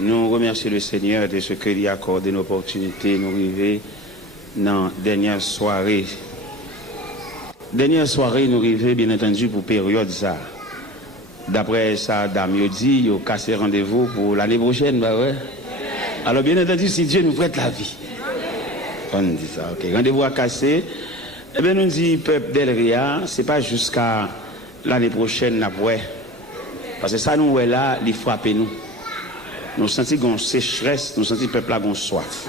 Nous remercions le Seigneur de ce qu'il a accordé une opportunité de nous arriver dans la dernière soirée. Dernière soirée, nous arrivons bien entendu pour période ça. D'après ça, Dame dit, il a cassé rendez-vous pour l'année prochaine. Bah ouais. Alors bien entendu, si Dieu nous prête la vie. On dit ça, ok. Rendez-vous à casser. Eh bien, nous dit, peuple d'Elria, ce n'est pas jusqu'à l'année prochaine, après. Parce que ça, nous, est là, il frappe nous. Nous sentons qu'on sécheresse, nous sentons que le peuple a qu'on soif.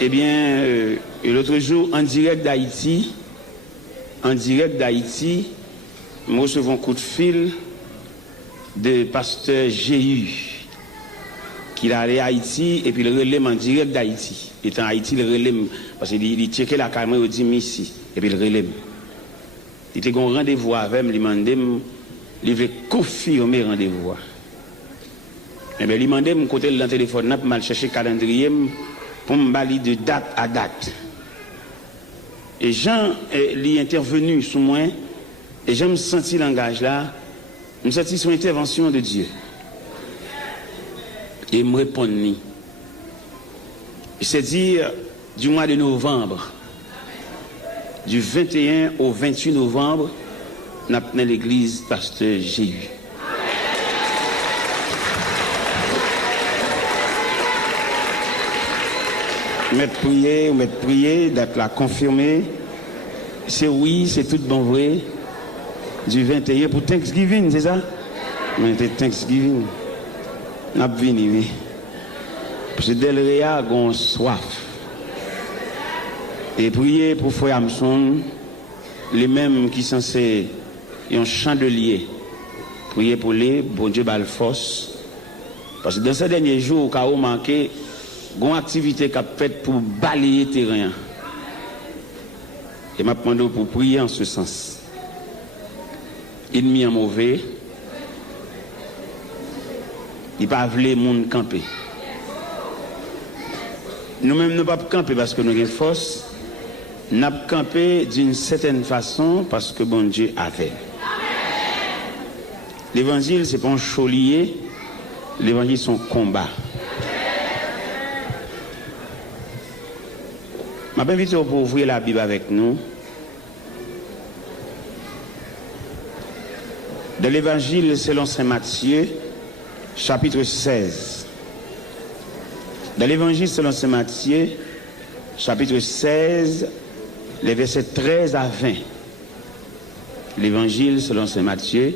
Eh bien, l'autre jour, en direct d'Haïti, nous recevons un coup de fil de pasteur Jéhu, qui est allé à Haïti et puis le relève en direct d'Haïti. Il est en Haïti, le relève, parce qu'il checkait la caméra, il dit ici, et puis le relève. Il était un rendez-vous avec moi, il m'a demandé, il veut confirmer le rendez-vous. Eh bien, il m'a demandé, mon côté dans le téléphone, pour chercher le calendrier, pour me balayer de date à date. Et Jean est intervenu sur moi, et j'ai senti le langage là, je me senti son intervention de Dieu. Et il me répond, c'est-à-dire du mois de novembre, du 21 au 28 novembre, nous avons l'église pasteur Jéhu. Mettre prier, d'être là confirmé. C'est oui, c'est tout bon vrai. Du 21 pour Thanksgiving, c'est ça? Mais c'est Thanksgiving. Nous avons venu, oui. Parce que Delria a soif. Et prier pour Frère Hamson, les mêmes qui sont censés un chandelier. Prier pour les, bon Dieu, bal force. Parce que dans ces derniers jours, quand on manqué, une activité qu'a faite pour balayer le terrain. Et m'a demandé pour prier en ce sens. Il mis en mauvais. Il pas voulu les gens camper. Nous-mêmes, nous ne pouvons pas camper parce que nous avons force. Nous avons campé d'une certaine façon parce que bon Dieu a fait. L'évangile, ce n'est pas un chaulier. L'évangile, c'est un combat. Je m'invite pour ouvrir la Bible avec nous. De l'évangile selon saint Matthieu, chapitre 16. Dans l'évangile selon saint Matthieu, chapitre 16, les versets 13 à 20. L'évangile selon saint Matthieu,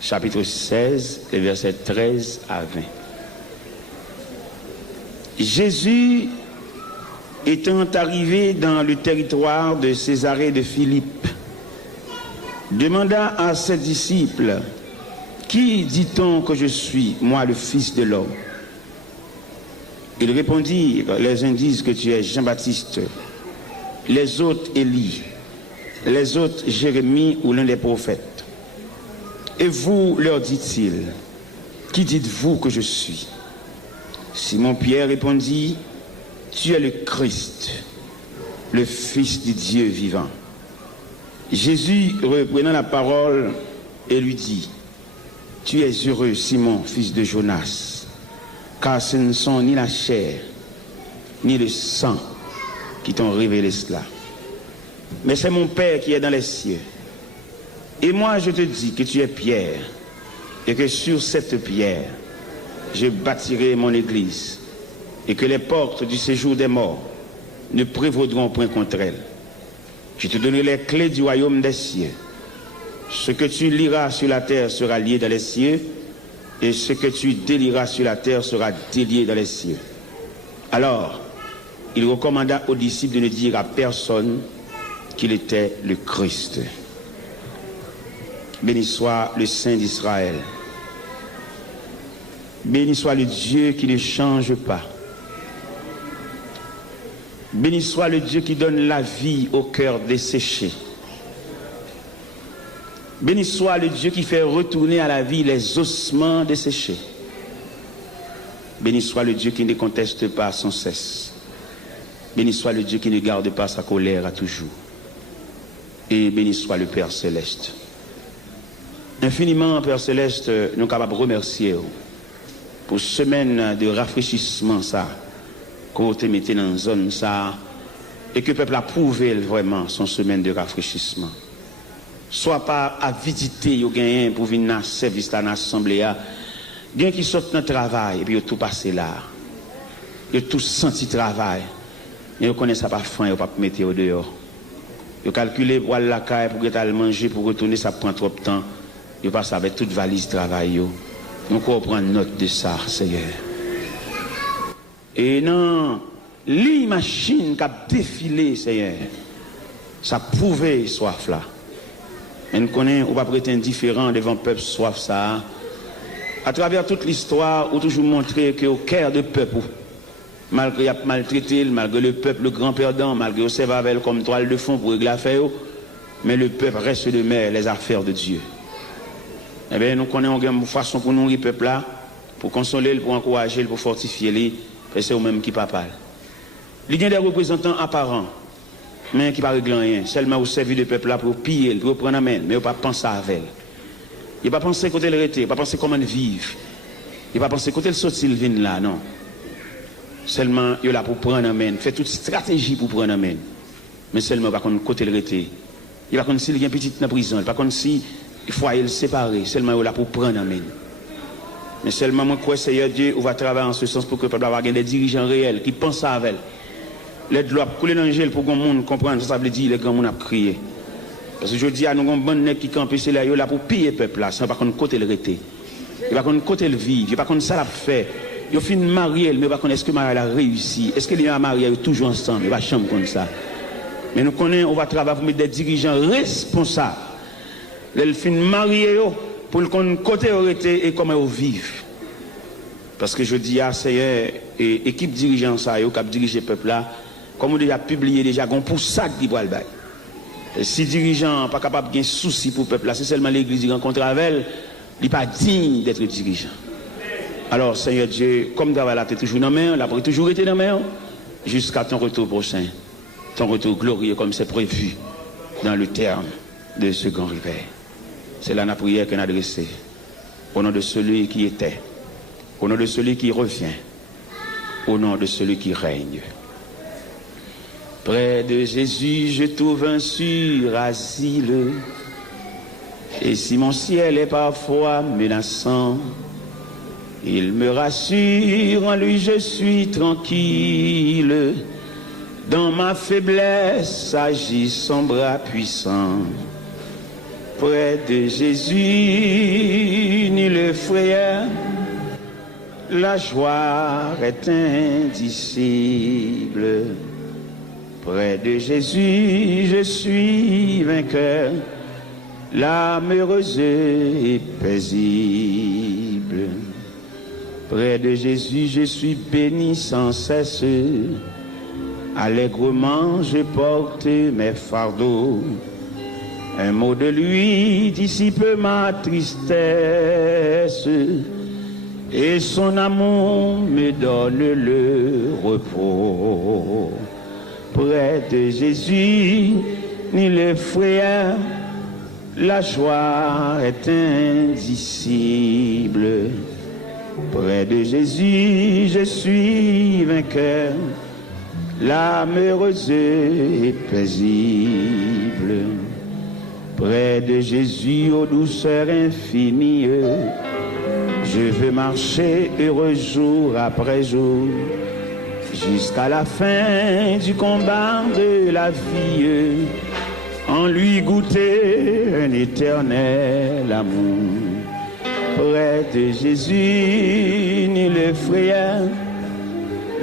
chapitre 16, les versets 13 à 20. Jésus, étant arrivé dans le territoire de Césarée de Philippe, demanda à ses disciples, « Qui dit-on que je suis, moi le Fils de l'homme ?» Ils répondirent, « Les uns disent que tu es Jean-Baptiste, les autres Élie, les autres Jérémie ou l'un des prophètes. Et vous, leur dit-il, qui dites-vous que je suis ?» Simon-Pierre répondit, « Tu es le Christ, le Fils du Dieu vivant. » Jésus, reprenant la parole, et lui dit, « Tu es heureux, Simon, fils de Jonas, car ce ne sont ni la chair, ni le sang qui t'ont révélé cela. Mais c'est mon Père qui est dans les cieux. Et moi, je te dis que tu es Pierre, et que sur cette pierre, je bâtirai mon église, et que les portes du séjour des morts ne prévaudront point contre elle. Je te donnerai les clés du royaume des cieux. Ce que tu liras sur la terre sera lié dans les cieux, et ce que tu délieras sur la terre sera délié dans les cieux. » Alors, il recommanda aux disciples de ne dire à personne qu'il était le Christ. Béni soit le Saint d'Israël. Béni soit le Dieu qui ne change pas. Béni soit le Dieu qui donne la vie au cœur desséché. Béni soit le Dieu qui fait retourner à la vie les ossements desséchés. Béni soit le Dieu qui ne conteste pas sans cesse. Béni soit le Dieu qui ne garde pas sa colère à toujours. Et béni soit le Père Céleste. Infiniment, Père Céleste, nous sommes capables de remercier. pour semaine de rafraîchissement ça, qu'on te mette dans une zone ça, et que le peuple a prouvé vraiment son semaine de rafraîchissement. Soit pas à visiter, yo gagné pour venir dans service dans l'assemblée, bien qui sortent dans le travail, et puis ils tout passé là. Ils tout senti travail. Mais ils connaissent pas faim, ils pas mettre au dehors. Ils calculent pour aller la caille, pour aller manger, pour retourner, ça prend trop de temps. Ils passent avec toute valise de travail. Nous comprenons note de ça, Seigneur. Et non, les machines qui ont défilé, Seigneur, ça prouvait soif là. Mais nous connaissons, on va prétendre différent devant le peuple soif ça. À travers toute l'histoire, on a toujours montré qu'au cœur du peuple, malgré qu'il a maltraité, malgré le peuple, le grand perdant, malgré qu'il servait avec comme toile de fond pour régler l'affaire, mais le peuple reste de mer, les affaires de Dieu. Eh bien, nous connaissons une façon pour nourrir le peuple là, pour consoler, pour encourager, pour fortifier, et c'est eux-mêmes qui parlent. Il y a des représentants apparents, mais qui ne règlent rien. Seulement au service du peuple là pour piller, pour prendre la main, mais ils ne pas penser avec elle. Il ne pas penser côté le rester, il ne pas penser comment vivre. Il ne pas penser côté le sortir le vin là, non. Seulement, il est là pour prendre la main, fait toute stratégie pour prendre la main. Mais seulement, il ne pas côté le rester. Il ne pas contre s'il y a une petite dans la prison, il ne pas contre si il faut le séparer, seulement il est là pour prendre la main. Mais seulement, moi, je Seigneur Dieu, on va travailler en ce sens pour que le peuple ait des dirigeants réels qui pensent à elle. L'aide doit couler dans le gel pour que le monde comprenne, ça veut dire que le grand monde a crié. Parce que je dis à nous, bon nèg qui campent, c'est là pour piller le peuple là, sans pas qu'on côté le rete. Il va qu'on côté le vivre, il va qu'on ça l'a fait. Il fin marié, mais pas qu'on est-ce que marié a réussi, est-ce qu'il y a marié toujours ensemble, il va chambre comme ça. Mais nous connaissons, on va travailler pour mettre des dirigeants responsables. Les fin marié pour qu'on côté le rete et comment ils vivent. Parce que je dis à Seigneur et équipe dirigeant ça, yo cap diriger le peuple là, comme on déjà publié déjà pour ça qui va le bail. Si dirigeant pas capable de souci pour le peuple, c'est seulement l'église qui rencontre avec elle, il n'est pas digne d'être dirigeant. Alors, Seigneur Dieu, comme travail là, tu es toujours dans la main, là, tu as toujours été dans la main, jusqu'à ton retour prochain, ton retour glorieux comme c'est prévu dans le terme de ce grand réveil. C'est là la prière qu'on a adressée, au nom de celui qui était, au nom de celui qui revient, au nom de celui qui règne. Près de Jésus, je trouve un sûr asile. Et si mon ciel est parfois menaçant, il me rassure, en lui je suis tranquille. Dans ma faiblesse agit son bras puissant. Près de Jésus, ni le frayeur, la joie est indicible. Près de Jésus, je suis vainqueur, l'âme heureuse et paisible. Près de Jésus, je suis béni sans cesse. Allègrement, je porte mes fardeaux. Un mot de lui dissipe ma tristesse. Et son amour me donne le repos. Près de Jésus, ni le frayeur, la joie est indicible. Près de Jésus, je suis vainqueur, l'âme heureuse et paisible. Près de Jésus, aux douceurs infinies, je veux marcher heureux jour après jour, jusqu'à la fin du combat de la vie, en lui goûter un éternel amour. Près de Jésus, ni le frayeur,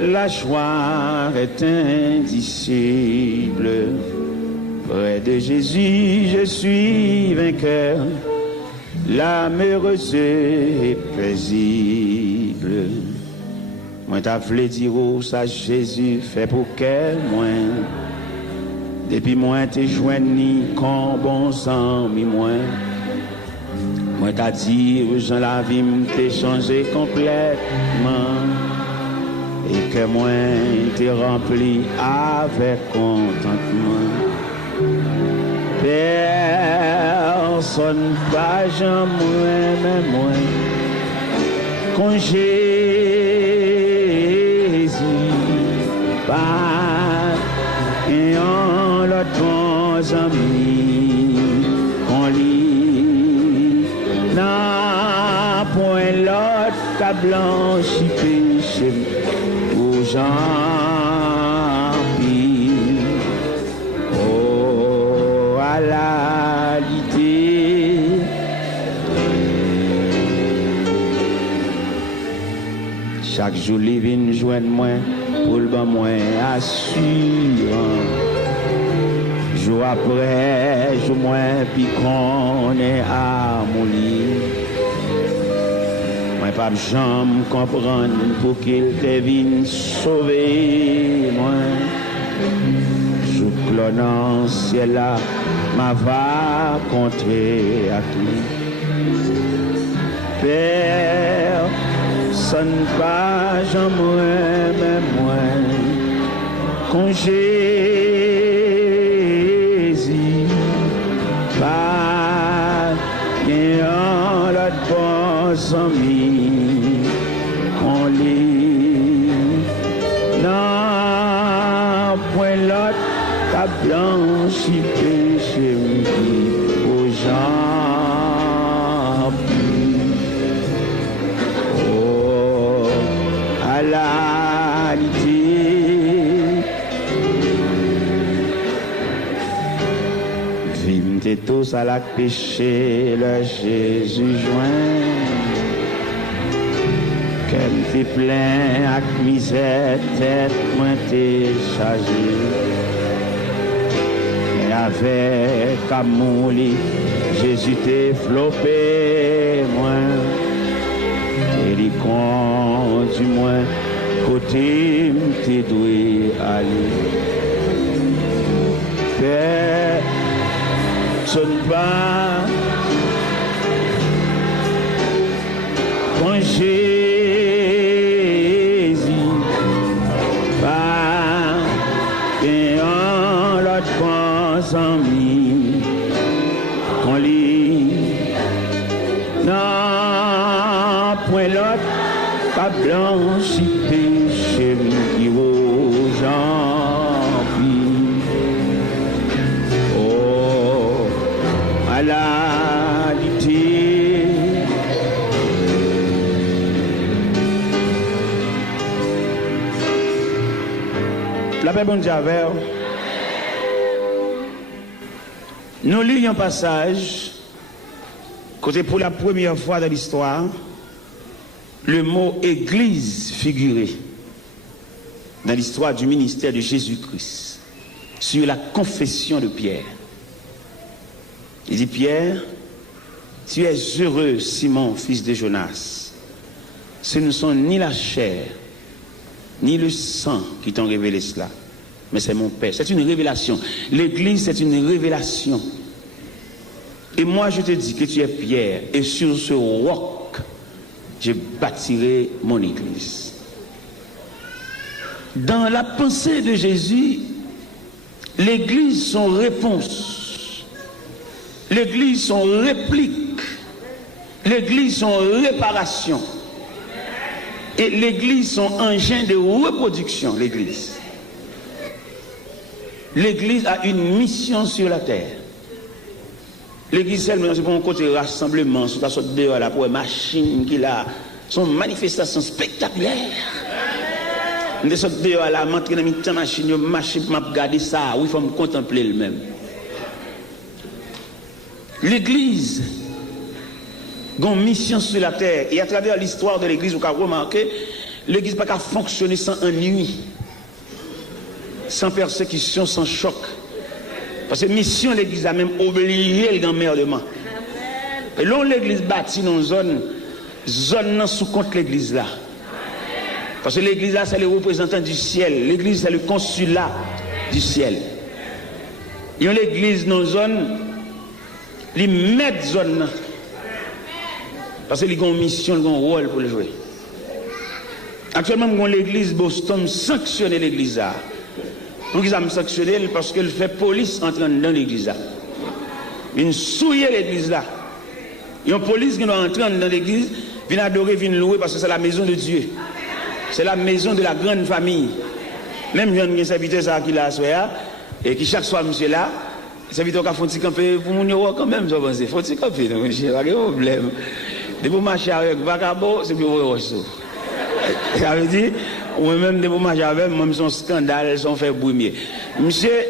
la joie est indicible. Près de Jésus, je suis vainqueur, l'âme heureuse et paisible. Moi t'as voulu dire où ça Jésus fait pour qu'elle moi. Depuis moi t'es joigni comme bon sang mi moi. Moi t'as dit Jean la vie m't'ai changé complètement. Et que moi t'es rempli avec contentement. Personne pas jamais moi, mais moi. Quand Jésus part et en l'autre bons amis, qu'on lit n'a point l'autre qu'à blanchi péché aux gens pis. Oh, à la chaque jour, les vins joignent moins pour le ban moins assurant. Jour après, jour moins, puis qu'on est à mon lit. Moi, pas jamais comprendre pour qu'il te vienne sauver, moi. Jour clonant ciel là, m'a va contrer à tout. Père, sonne pas, j'en même moi, quand Jésus part, et en l'autre bons amis, qu'on lit, non, point l'autre, qu'à blanchi péché, aux gens. Vimte tous à la péché, le Jésus joint. Qu'elle t'est plein à misère, tête moins t'es chargé. Et avec amour, Jésus t'est flopé, moins. Et il conduit moins, côté t'es doué aller. Père, sonne pas, quand Jésus part, et en l'autre bons amis, qu'on lit, non, point l'autre, pas blanchi péché, qui aux gens. La lutte. La paix bonne Dieu. Nous lisons un passage, côté pour la première fois dans l'histoire, le mot église figuré dans l'histoire du ministère de Jésus-Christ, sur la confession de Pierre. Il dit, Pierre, tu es heureux, Simon, fils de Jonas. Ce ne sont ni la chair, ni le sang qui t'ont révélé cela, mais c'est mon Père. C'est une révélation. L'église, c'est une révélation. Et moi, je te dis que tu es Pierre, et sur ce roc, je bâtirai mon église. Dans la pensée de Jésus, l'église, son réponse. L'église, son réplique. L'église, son réparation. Et l'église, son engin de reproduction, l'église. L'église a une mission sur la terre. L'église, c'est pour un côté rassemblement, sur la sorte dehors là, pour une machine qui a son manifestation spectaculaire. Nous sommes dehors là, m'entrer dans une machine, m'a regardé ça, oui, il faut me contempler le même. L'église a une mission sur la terre. Et à travers l'histoire de l'église, vous avez remarqué, l'église n'a pas fonctionner sans ennui, sans persécution, sans choc. Parce que mission, l'église a même obligé le gouvernement. Et là, l'église bâtie dans une zone sous compte l'église là. Parce que l'église là, c'est le représentant du ciel. L'église, c'est le consulat du ciel. Et l'église dans une zone, ils mettent zone là. Parce qu'ils ont une mission, ils ont un rôle pour le jouer. Actuellement, l'église Boston sanctionne l'église là. Pour qu'ils ont sanctionné parce qu'elle fait police entrer dans l'église là. Ils souillent l'église là. Il y a une police qui doit entrer dans l'église Viens adorer, viens louer parce que c'est la maison de Dieu. C'est la maison de la grande famille. Même jeune serviteur ça qui l'a soya et qui chaque soir monsieur là, serviteur qui a fait camper pour mon quand même je pense, faut camper donc monsieur pas de problème. De pour marcher avec vagabond, c'est pour rosso. Ça veut dire ou même de pour marcher avec même son scandale, son fait brumier. Monsieur,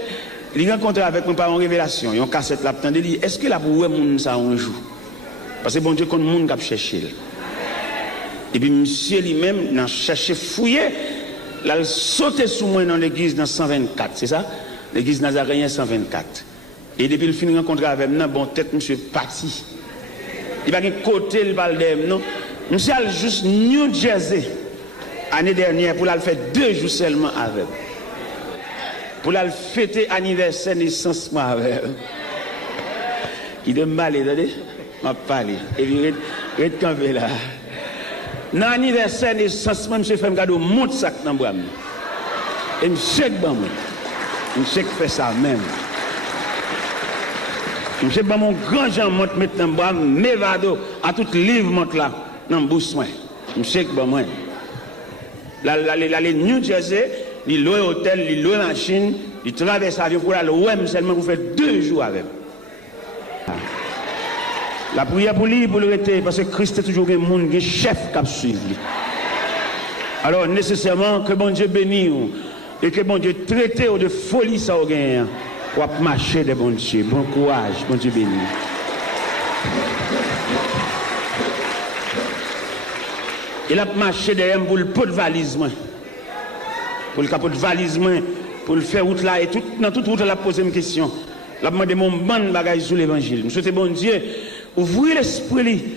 il rencontre avec moi par une révélation, il y a une cassette là attendez dit est-ce que là pour ouais monde ça un jour. Parce que bon Dieu compte monde qui chercher. Et puis monsieur lui-même n'a cherché fouiller. Il a sauté sous moi dans l'église dans 124, c'est ça? L'église Nazaréen 124. Et depuis le fin de rencontre avec moi, bon tête, monsieur parti. Il va côté le balde, non? Monsieur a juste New Jersey, année dernière, pour la faire 2 jours seulement avec. Pour la fêter anniversaire naissance avec. Il de mal, attendez? Je vais parler. Et puis, reste campé là. Dans l'anniversaire de naissance, monsieur fait un cadeau, monte sac dans le bras. Et monsieur ban moi. Monsieur fait ça même. Monsieur ban mon grand Jean monte mettre dans le bras, m'évado à tout livre monte là, dans le bouche moi. Monsieur ban moi. L'aller New Jersey, il loue hôtel, il loue machine, il traverse l'avion pour aller ouais, seulement vous faites 2 jours avec. La prière pour lui, pour le rester, parce que Christ est toujours un monde, un chef qui suit. Alors, nécessairement, que bon Dieu bénisse et que bon Dieu traite de folie ça au gain pour marcher de bon Dieu. Bon courage, bon Dieu bénisse. Il a marché derrière pour le pot de valise, pour le capot de valise, pour le faire route là, et tout, dans toute route, il a posé une question. Il a demandé mon bon bagage sur l'évangile. Je souhaite, bon Dieu, ouvrir l'esprit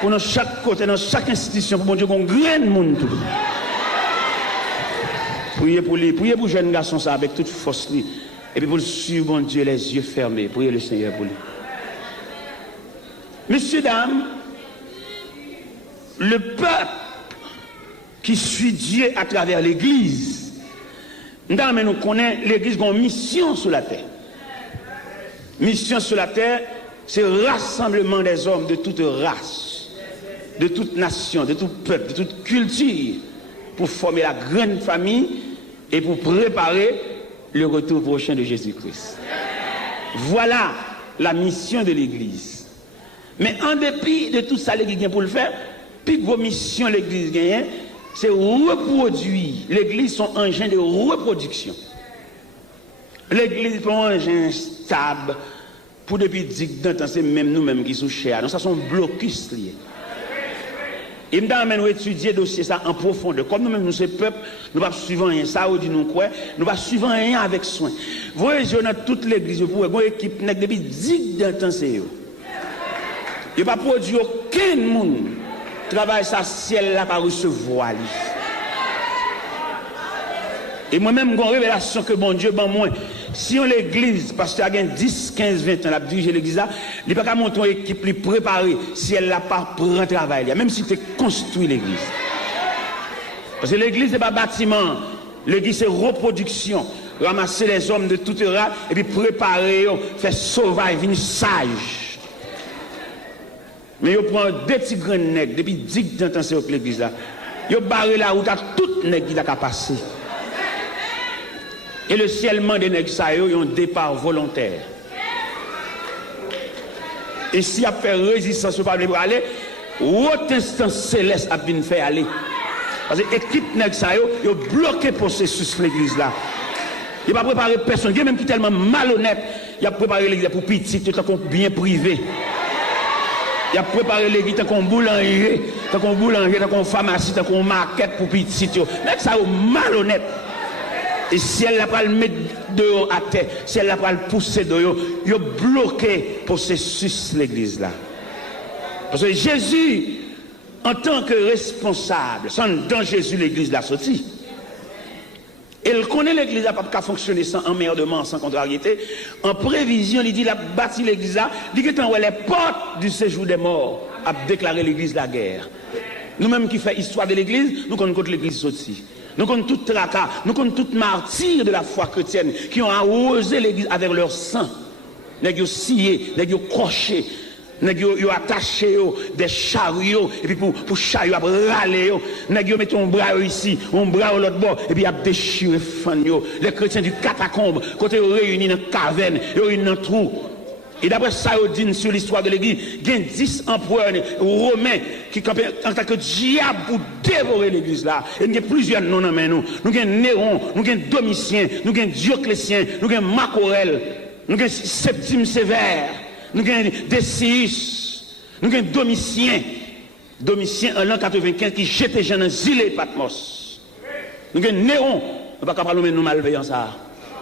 pour dans chaque côté, dans chaque institution, pour bon Dieu qu'on graine monde tout. Priez pour lui, priez pour le jeune garçon ça avec toute force lui. Et puis pour le suivre, bon Dieu, les yeux fermés. Priez le Seigneur pour lui. Messieurs, dames, le peuple qui suit Dieu à travers l'Église, nous connaissons l'Église qui a une mission sur la terre. Mission sur la terre, c'est le rassemblement des hommes de toute race, de toute nation, de tout peuple, de toute culture, pour former la grande famille et pour préparer le retour prochain de Jésus-Christ. Voilà la mission de l'Église. Mais en dépit de tout ça, l'Église pour le faire, puis vos missions, l'Église gagne, c'est reproduire. L'Église sont un engin de reproduction. L'Église est un engin stable. Pour depuis 10 ans, c'est même nous-mêmes qui sommes chers. Donc ça sont blocus liés. Et nous avons étudié le dossier ça en profondeur. Comme nous-mêmes, nous, ce peuple, nous ne pas suivre rien. Ça, on dit nous quoi? Nous ne pas suivre rien avec soin. Vous voyez, dans toute l'église, vous voyez, une équipe depuis 10 ans, c'est eux. Il n'y a pas produit aucun monde travaille ça ciel là par recevoir. Et moi-même, j'ai une révélation que bon Dieu, bon moi, si on l'église, parce qu'il y a 10, 15, 20 ans, la dirigé l'église là, il n'y a pas qu'à monter une équipe plus préparée si elle n'a pas pris un travail, même si tu construit l'église. Parce que l'église n'est pas bâtiment, l'église c'est reproduction, ramasser les hommes de toute race et puis préparer, faire sauvage, venir sage. Mais il prend 2 petits grands nègres, depuis 10 ans, c'est l'église là. Il barre la route à tout nègre qui a passé. Et le ciellement des nègres, ça y a un départ volontaire. Et s'il y a fait résistance au peuple pour aller, autre instance céleste a bien fait aller. Parce que l'équipe nègre, ça y a bloqué le processus de l'église là. Il n'a pas préparé personne. Il y a même qui est tellement malhonnête, il a préparé l'église pour petit, tout comme bien privé. Il a préparé l'église comme boulanger, comme pharmacie, comme market pour petit. Mais ça y est malhonnête. Et si elle n'a pas le mettre dehors à terre, si elle n'a pas le pousser dehors, il a bloqué le processus de l'église là. Parce que Jésus, en tant que responsable, sans dans Jésus, l'église l'a sorti. Elle connaît l'église n'a pas fonctionner sans emmerdement, sans contrariété. En prévision, il dit la bâti l'église là, il dit que les portes du séjour des morts a déclaré l'église la guerre. Nous-mêmes qui faisons l'histoire de l'église, nous connaissons l'église sortie. Nous connaissons tout tracas, nous connaissons tout martyr de la foi chrétienne qui ont arrosé l'église avec leur sang. Ils ont scié, ils ont croché. Nèg yo attaché des chariots et puis pour chariot râler nèg yo met un bras ici un bras l'autre bord et puis a déchiré fan yo les chrétiens du catacombe côté réunis dans caverne réunis dans trou et d'après ça on dit sur l'histoire de l'église il y a 10 empereurs romains qui campaient en tant que diable pour dévorer l'église là et il y a plusieurs noms dans nous avons Néron nous avons Domitien nous avons Dioclétien nous avons Marc Aurèle nous avons Septime Sévère nous avons Décius, nous avons Domitien en l'an 95 qui jetait Jean dans l'île Patmos. Nous avons Néron, on ne va pas parler de nous malveillants ça.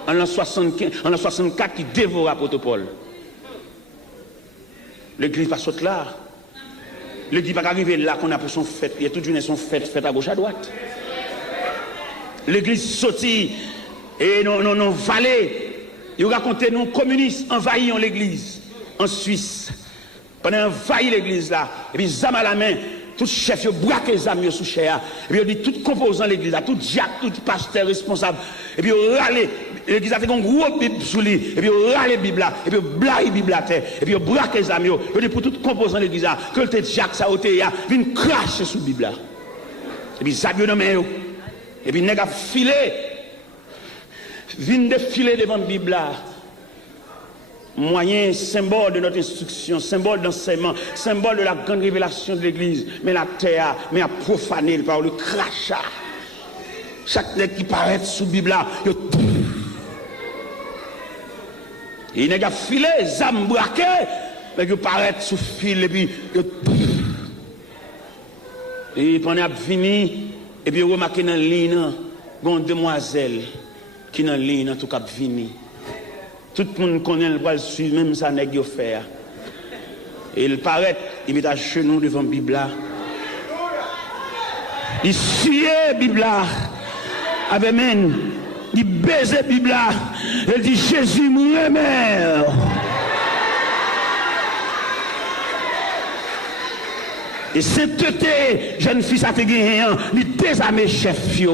En l'an 64 qui dévora Protopole. L'église pas saute là. L'église pas arriver là qu'on a pour son fête. Il y a toute une son fête à gauche à droite. L'église sortit et non vallée. Ils racontaient nous communistes envahissant l'église. En Suisse, pendant envahi l'église là, et puis zam à la main, tout chef, il braque les âmes sous chair, et puis il dit tout composant l'église là, tout diacre, tout pasteur responsable, et puis il râle, l'église a fait un gros bible sous lui, et puis il râle la Bible là, et puis il blague la Bible à terre, et puis il braque les âmes, il dit pour tout composant l'église là, que le diacre ça ôté, il vient cracher sous la Bible là, et puis ça dans main, et puis il a filé, vient défiler devant la Bible là. Moyen, symbole de notre instruction, symbole d'enseignement, symbole de la grande révélation de l'Église. Mais la terre, mais à profaner par le crachat. Chaque nègre qui paraît sous la Bible là, il n'est pas filé, zam braqué, mais il paraît sous fil et puis et pendant qu'il fini, et puis il remarque dans la ligne, une demoiselle qui dans la ligne, en tout cas, fini. Tout le monde connaît le bras suivre, même ça n'est pas faire. Et il paraît, il met à genoux devant la Bible. Il suit la Bible. Amen. Il baise la Bible. Il dit Jésus, mon mère. Et sainteté, jeune fille, ça te gagne, il désarme chef. Il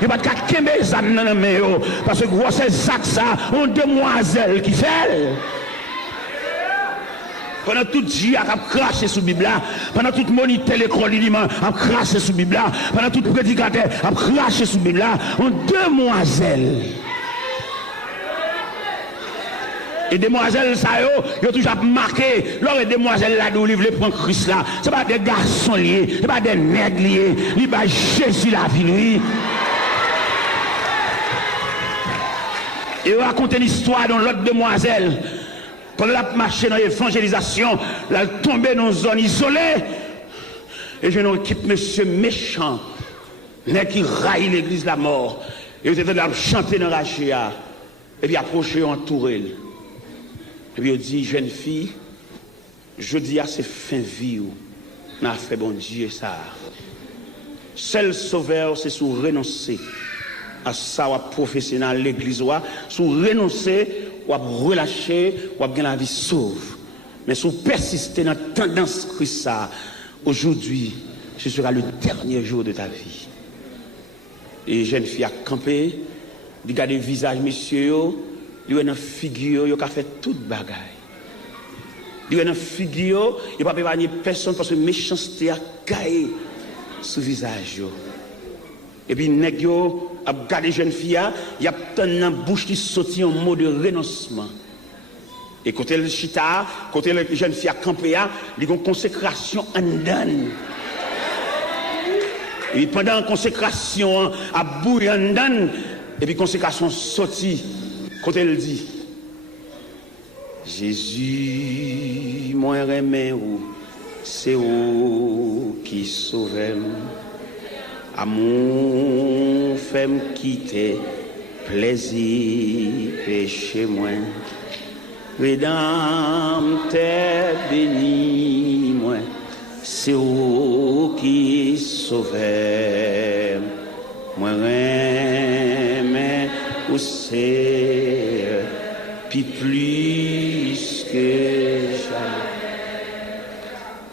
va pas qu'à les âmes dans la main, parce que gros, c'est ça, on demoiselle qui fait. Pendant tout Dieu a craché sous la Bible, pendant tout moniteur l'école a craché sous la Bible, pendant tout prédicateur a craché sous la Bible, on demoiselle. Et demoiselles, ça y a toujours marqué, lors des demoiselles là, d'où livre les points Christ là, ce n'est pas des garçons liés, ce n'est pas des nègres liés, il va Jésus la vie, lui. Et on raconte l'histoire dans l'autre demoiselle, quand elle a marché dans l'évangélisation, elle a tombé dans une zone isolée, et je n'ai équipe monsieur méchant, qui raille l'église de la mort, et vous êtes là chanter dans la chia, et puis approcher, entourer. Et puis il dit, jeune fille, je dis à ces fins vie, n'a fait bon Dieu ça. Seul sauveur, c'est sous renoncer à ça, ou à professionnel l'église, ou sous renoncer, ou à relâcher, ou à gagner la vie sauve. Mais sous persister dans la tendance Christ ça, aujourd'hui, ce sera le dernier jour de ta vie. Et jeune fille a campé, regardez le visage, messieurs, il y a une figure, il a fait toute bagaille. Il y a une figure, il n'y a pas épargné personne parce que méchanceté a caillé sous le visage. Et puis, nèg yo a regardé jeune fille, il y a dans la bouche qui sortit un mot de renoncement. Et côté le chita, côté la jeune fille a campé, il y a une consécration en dedans. Et pendant la consécration, à bouille en dedans, et puis consécration sortie. Quand elle dit, Jésus, moi remets où, c'est où qui sauve, à mon femme quitter, plaisir, péché moi, rédempteur béni moi, c'est où qui sauve, moi remets où c'est. Puis plus que jamais.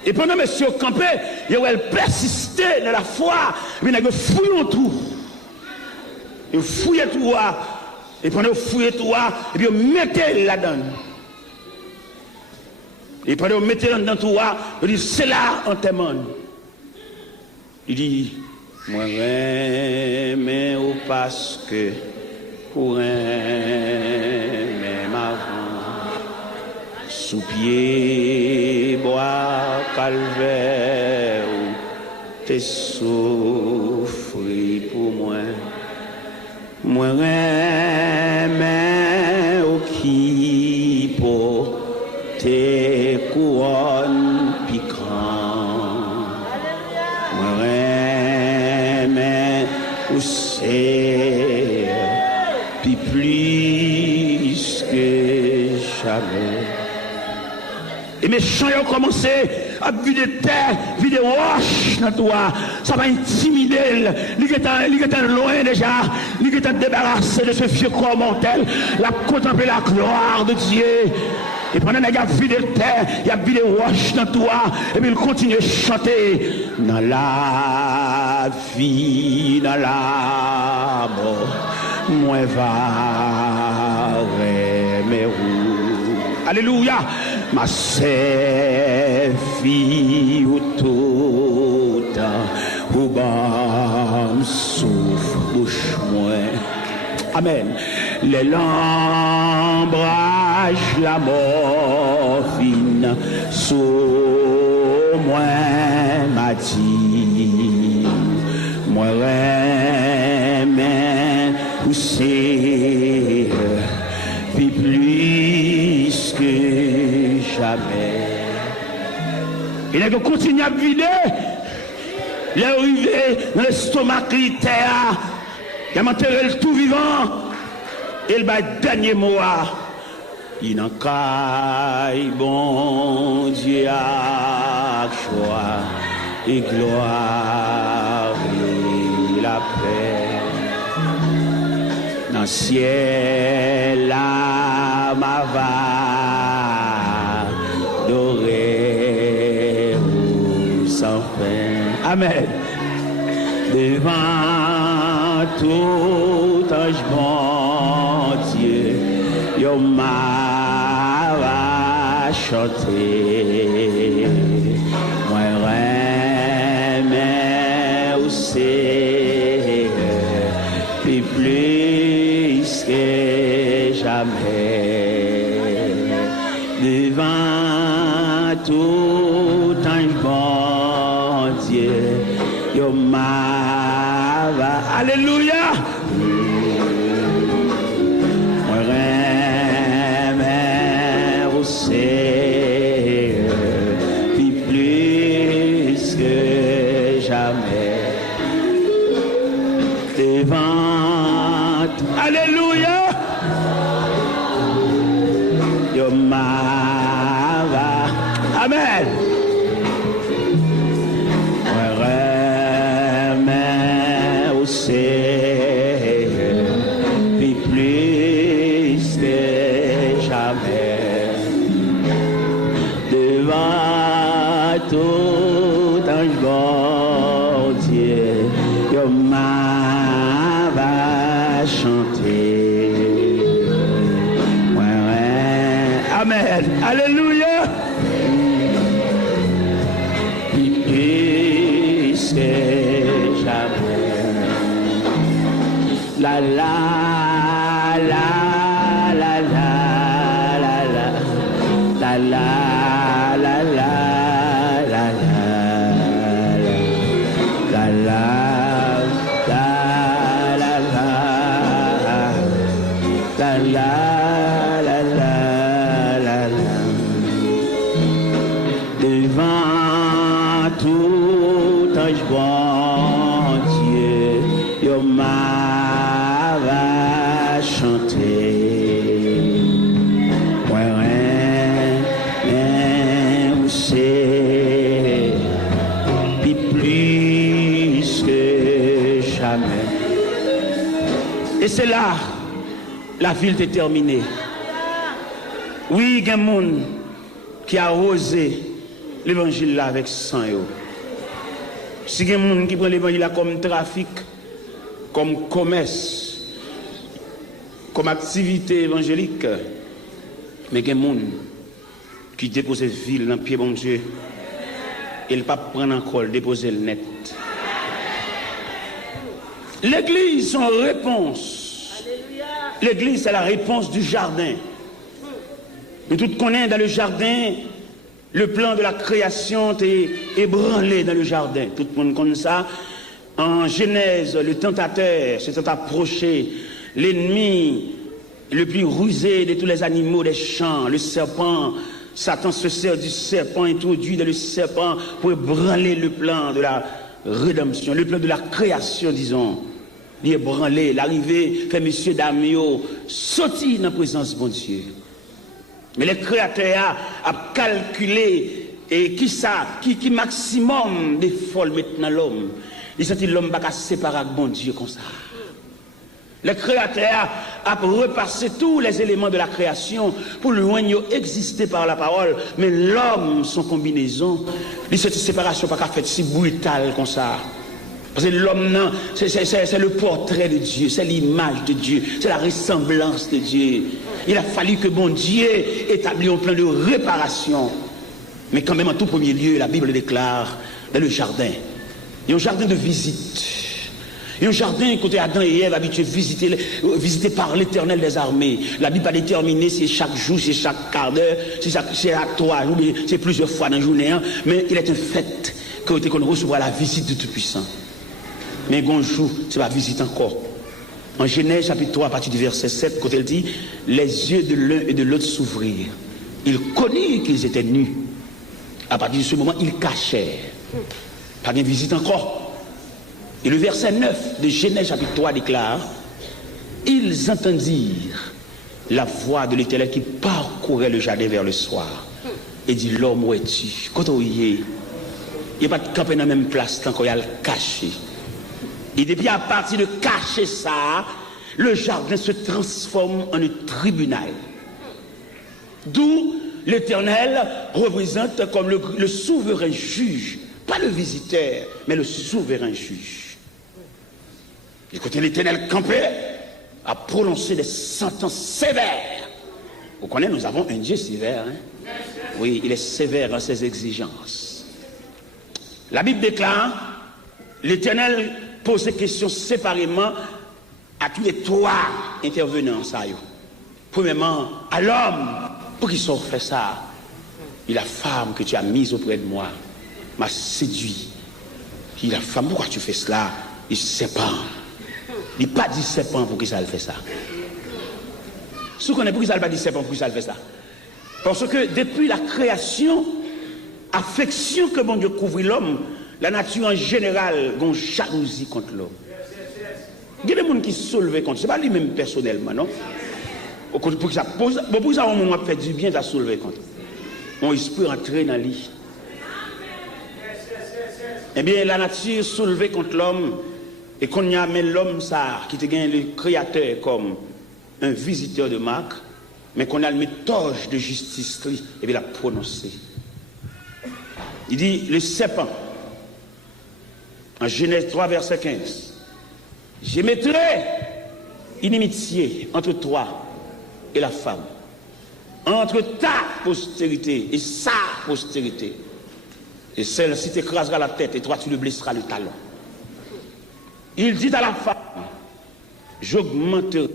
Et pendant que monsieur campé, il a persisté dans la foi, mais il a fouillé tout. Il fouillé tout, et pendant qu'il fouillé tout, et puis il mettait là-dedans. Et pendant que vous mettez dans tout, vous dites, c'est là, on t'aime. Il dit, moi, mais ou parce que pour un même avant, sous pied, bois, calvaire, t'es souffri pour moi. Moi, mais ou qui pour tes couronnes piquantes. Moi, mais ou c'est puis plus que jamais. Et mes chants ont commencé à vider terre, vider roche dans toi. Ça va intimider. Il est loin déjà. Il est débarrassé de ce vieux corps mortel. Il a contemplé la gloire de Dieu. Et pendant qu'il a vidé terre, il a vidé roche dans toi. Et puis il continue à chanter. Dans la vie, dans la mort, moi va mes roues. Alléluia. Ma fille ou tout ou bam souffle bouche moi. Amen. Les lambrages la morphine sous moi m'a dit moi remets ou c'est puis plus que jamais. Il a continué à vider. Il est arrivé dans l'estomac terre. Il a enterré le tout vivant. Et il va dernier mot. Il n'a qu'à bon Dieu à joie et gloire et la paix. Dans le ciel, la ma va doré sans fin. Amen. Devant tout ange bon Dieu, yo m'a va chanter. Moi remets où c'est, puis plus que jamais. Devant tout ange bon Dieu, yo m'a va. Alléluia. Moi remets où c'est, puis plus que jamais. Devant, alléluia. Yo m'a va. Amen. Moi remets où c'est, puis plus que jamais. Devant tout ange bon Dieu, yo m'a va chanter. Amen. Alléluia. Plus que jamais. La la la la la la la la la la la la la la la la devant tout ange bon Dieu, yo m'a va chanter. Ouais, rien, c'est puis plus que jamais. Et c'est là, la ville est terminée. Oui, il y a des gens qui a osé l'évangile là avec sang. Si il y a des gens qui prennent l'évangile là comme trafic, comme commerce, comme activité évangélique, mais il y a des gens qui dépose ville dans le pied, bon Dieu. Et le pape prend encore, déposer le net. L'église, son réponse. L'église, c'est la réponse du jardin. Nous tous connaissons dans le jardin, le plan de la création est ébranlé dans le jardin. Tout le monde connaît ça. En Genèse, le tentateur s'est approché, l'ennemi le plus rusé de tous les animaux des champs, le serpent. Satan se sert du serpent, introduit dans le serpent pour ébranler le plan de la rédemption, le plan de la création, disons. Il est ébranlé, l'arrivée fait monsieur Damio sorti dans la présence de bon Dieu. Mais le créateur a calculé et qui maximum de folle maintenant l'homme. Il sentit l'homme pas séparer avec bon Dieu comme ça. Le créateur a repassé tous les éléments de la création pour le loin exister par la parole, mais l'homme, son combinaison, cette séparation pas fait si brutale comme ça. Parce que l'homme, c'est le portrait de Dieu, c'est l'image de Dieu, c'est la ressemblance de Dieu. Il a fallu que bon Dieu établisse un plan de réparation. Mais quand même, en tout premier lieu, la Bible déclare dans le jardin. Il y a un jardin de visite. Il y a un jardin côté Adam et Ève habitués visité par l'Éternel des armées. La Bible a déterminé si chaque jour, si chaque quart d'heure, si c'est à 3 jours, c'est plusieurs fois dans la journée. Mais il est un fait qu'on recevra la visite du Tout-Puissant. Mais un jour, ce n'est pas visite encore. En Genèse chapitre 3, à partir du verset 7, quand elle dit, les yeux de l'un et de l'autre s'ouvrirent. Ils connurent qu'ils étaient nus. À partir de ce moment, ils cachèrent. Pas de visite encore. Et le verset 9 de Genèse chapitre 3 déclare, ils entendirent la voix de l'Éternel qui parcourait le jardin vers le soir. Et dit, l'homme où es-tu? Quand on y est, il n'y a pas de camper dans la même place tant qu'on y a le caché. Et depuis à partir de cacher ça, le jardin se transforme en un tribunal. D'où l'Éternel représente comme le souverain juge, pas le visiteur, mais le souverain juge. Et quand l'Éternel campait, a prononcé des sentences sévères. Vous connaissez, nous avons un Dieu sévère. Hein? Oui, il est sévère dans ses exigences. La Bible déclare, l'Éternel pose des questions séparément à tous les trois intervenants. Ça, premièrement, à l'homme, pour qu'il soit fait ça, et la femme que tu as mise auprès de moi m'a séduit. Et la femme, pourquoi tu fais cela? Il serpent. Il n'a pas dit serpent pour qu'il ça fait ça. Si vous connaissez pour qu'il ça pas dit serpent pour qu'il ça fait ça. Parce que depuis la création, affection que bon Dieu couvre l'homme, la nature en général a une jalousie contre l'homme. Il y a des gens qui se soulèvent contre, ce n'est pas lui-même personnellement, non? Pour que ça pose, pour ça, on m'a fait du bien, ça soulever contre. On peut entrer dans lui. Eh bien, la nature soulevée contre l'homme, et qu'on y a mis l'homme ça, qui te gagne le créateur comme un visiteur de marque, mais qu'on a le toge de justice, et bien la prononcer. Il dit, le serpent, en Genèse 3, verset 15, je mettrai inimitié entre toi et la femme, entre ta postérité et sa postérité. Et celle-ci t'écrasera la tête et toi tu le blesseras le talon. Il dit à la femme, j'augmenterai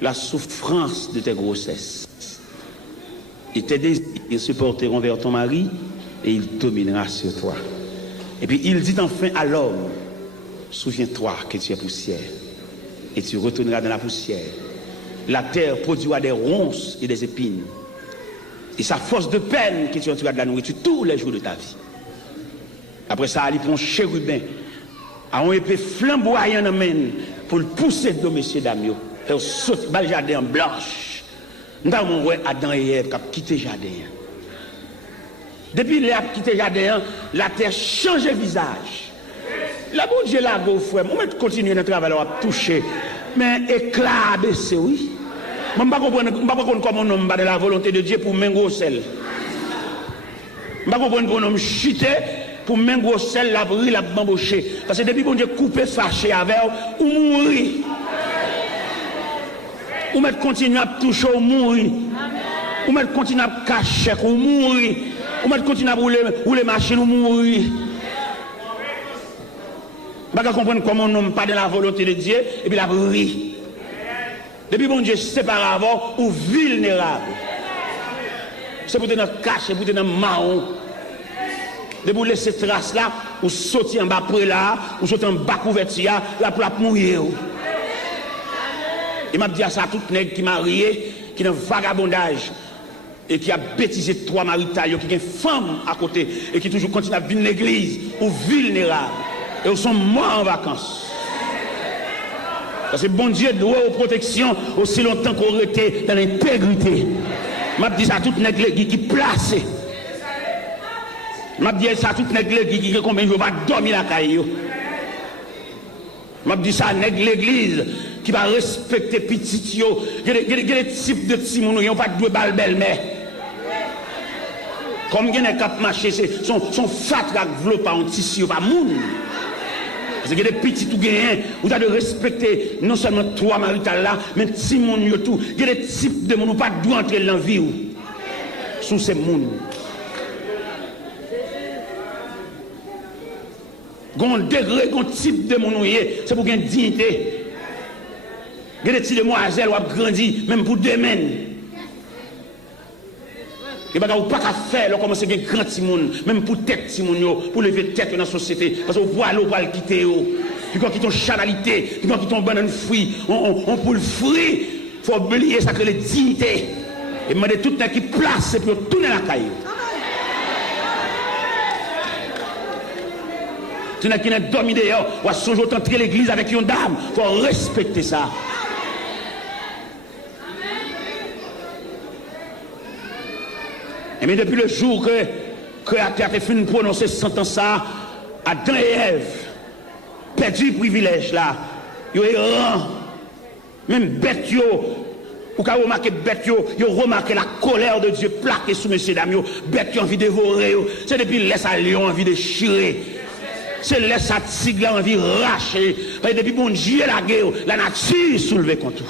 la souffrance de tes grossesses. Et tes désirs se porteront vers ton mari et il dominera sur toi. Et puis il dit enfin à l'homme, souviens-toi que tu es poussière et tu retourneras dans la poussière. La terre produira des ronces et des épines. Et sa force de peine que tu entreras de la nourriture tous les jours de ta vie. Après ça, il prend un chérubin, à un épée flamboyant en main pour le pousser de monsieur Damio. Faire sauter le jardin en blanche. Nous avons vu Adam et Ève qui ont quitté le jardin. Depuis qu'ils ont quitté le jardin, la terre change de visage. La bon Dieu là, beau frère, on va continuer notre travail à toucher. Mais éclat baissé, oui. Je ne comprends pas comment on homme de la volonté de Dieu pour mengo sel. Je ne comprends pas comment on homme chuté pour mengo sel, la brûler, la bambocher. Parce que depuis que Dieu coupé, fâché avec ou mourir. Ou mettre continuer à toucher ou mourir. Ou mettre continuer à cacher ou mourir. Ou mettre continuer à rouler machine ou mourir. Vous ne comprenez comment on n'a pas de la volonté de Dieu et puis la brille. Depuis bon Dieu séparé avant ou vulnérable. C'est pour te cacher, pour te marron. De vous laisser trace là, ou sortir en bas après là, ou sortir en bas couverture là pour la mourir. Il m'a dit à ça tout nègre qui m'a marié, qui est dans vagabondage et qui a bêtisé 3 maritales, qui a une femme à côté et qui toujours continue à venir l'église ou vulnérable et ils sont morts en vacances. Parce que bon Dieu doit aux protections aussi longtemps qu'on était dans l'intégrité. M'a dit ça tout nègre qui placé. M'a dit ça tout nègre qui combien de jours va dormir la caille. M'a dit ça nègre l'église qui va respecter petit yo. Il y a des types de petits moun qui n'ont pas de balle belle-mère. Comme il y a des cap marché, son fat qui vlo pas un tissu pas moun. Parce qu'il y a des petits tout gagnants, vous avez de respecter non seulement 3 maritales là, mais petits moun yo tout. Il y a des types de moun qui pas doit entrer dans la vie sous ces moun. Gon degré, gon type de moun c'est pour gagner dignité. Il y a des petites demoiselles qui ont grandi, même pour 2 semaines. Il n'y a pas qu'à faire, là, commencer à gagner grand timoun, même pour tête timoun, pour lever tête dans la société. Parce que vous voyez, vous allez quitter. Puis quand ils ont chanalité, puis quand ils ont banane fruit, on pour le fruit, il faut oublier ça que les dignités. Et demander tout le temps qui place pour tourner la caille. Tu n'as qu'à dormir dehors, ou à songer entrer l'église avec une dame. Il faut respecter ça. Mais depuis le jour que le Créateur a fait prononcer cette sentence, Adam et Ève, perdu le privilège là, ils ont errant, même bête, ou quand vous remarquez bête, ils ont remarqué la colère de Dieu plaquée sous M. Damio, bête qui ont envie de dévorer, c'est depuis laisse à lion envie de chirer. C'est laisse à tigre envie de racher. Parce que depuis bon Dieu la guerre, la nature soulevée contre vous.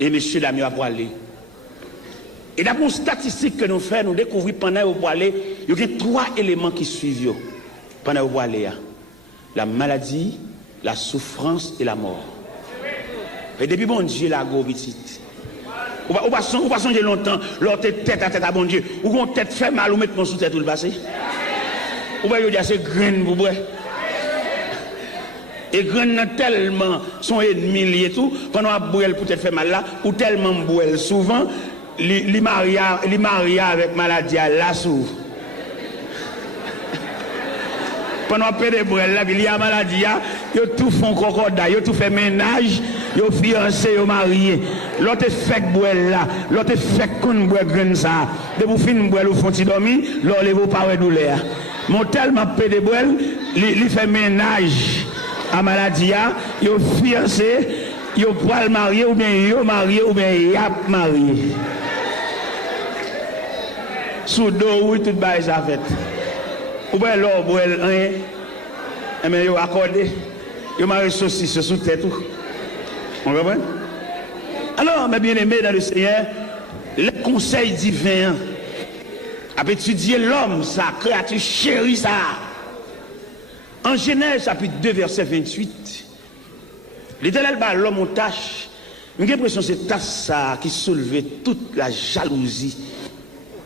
Et M. Damio a poilé. Et d'après une statistique que nous faisons, nous découvrons pendant le poilé, il y a 3 éléments qui suivent pendant le poilé. La maladie, la souffrance et la mort. Et depuis bon Dieu la go petite. Ou pas songer longtemps, l'autre tête à tête à bon Dieu. Ou qu'on tête fait mal ou mettre mon sous tête tout le passé. Ou pas dire c'est graine pour boire. Et graine tellement son ennemi et tout, pendant à boire pour tête fait mal là, ou tellement boire souvent, li maria avec maladie là sous. Pendant à perdre boire là, il y a maladie, yo tout font cocoda, yo tout fait ménage. Yo fiancé, yo marié. L'autre fait boire là, l'autre fait qu'on boire graine ça. De vous fin boire ou font dormir, l'autre vous pas douleur. Mon tellement pédé boire, il fait ménage à maladie, yo fiancé, yo poil marié ou bien yo marié ou bien yap marié. Sous dos oui tout bail ça fait. Ou bien l'autre boire rien. Mais yo accordé, yo marié saucisse sous tête tout. On comprend? Alors, mes bien-aimés dans le Seigneur, les conseils divins, à étudier l'homme, sa créature chérie, ça. En Genèse, chapitre 2, verset 28, l'Éternel bat l'homme en tâche. J'ai l'impression que c'est tâche ça qui soulevait toute la jalousie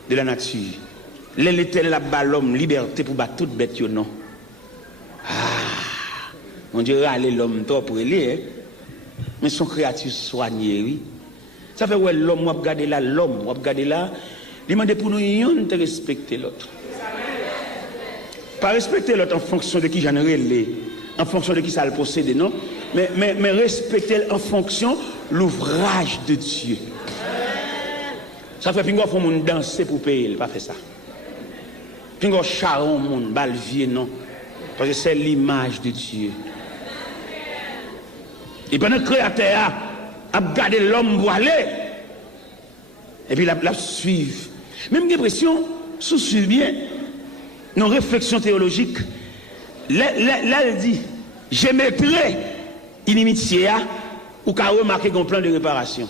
de la nature. L'Éternel bat l'homme liberté pour battre toute bête, non? Ah, on dirait l'homme trop pour lui, mais son créature soignée, oui. Ça fait ouais l'homme, on va regarder là, l'homme, on va regarder là. Il demande pour nous de respecter l'autre. Pas respecter l'autre en fonction de qui j'en ai, en fonction de qui ça le possède, non? Mais respecter en fonction de l'ouvrage de Dieu. Ça fait pingo faut moun danser pour payer, pas fait ça. Pingo charon moun balvier non, parce que c'est l'image de Dieu. Et pendant que le Créateur a gardé l'homme pour aller, et puis la suivre. Même j'ai l'impression, sous bien, nos réflexions théologiques, là elle dit, je mettrai inimitié ou qu'à remarquer un plan de réparation.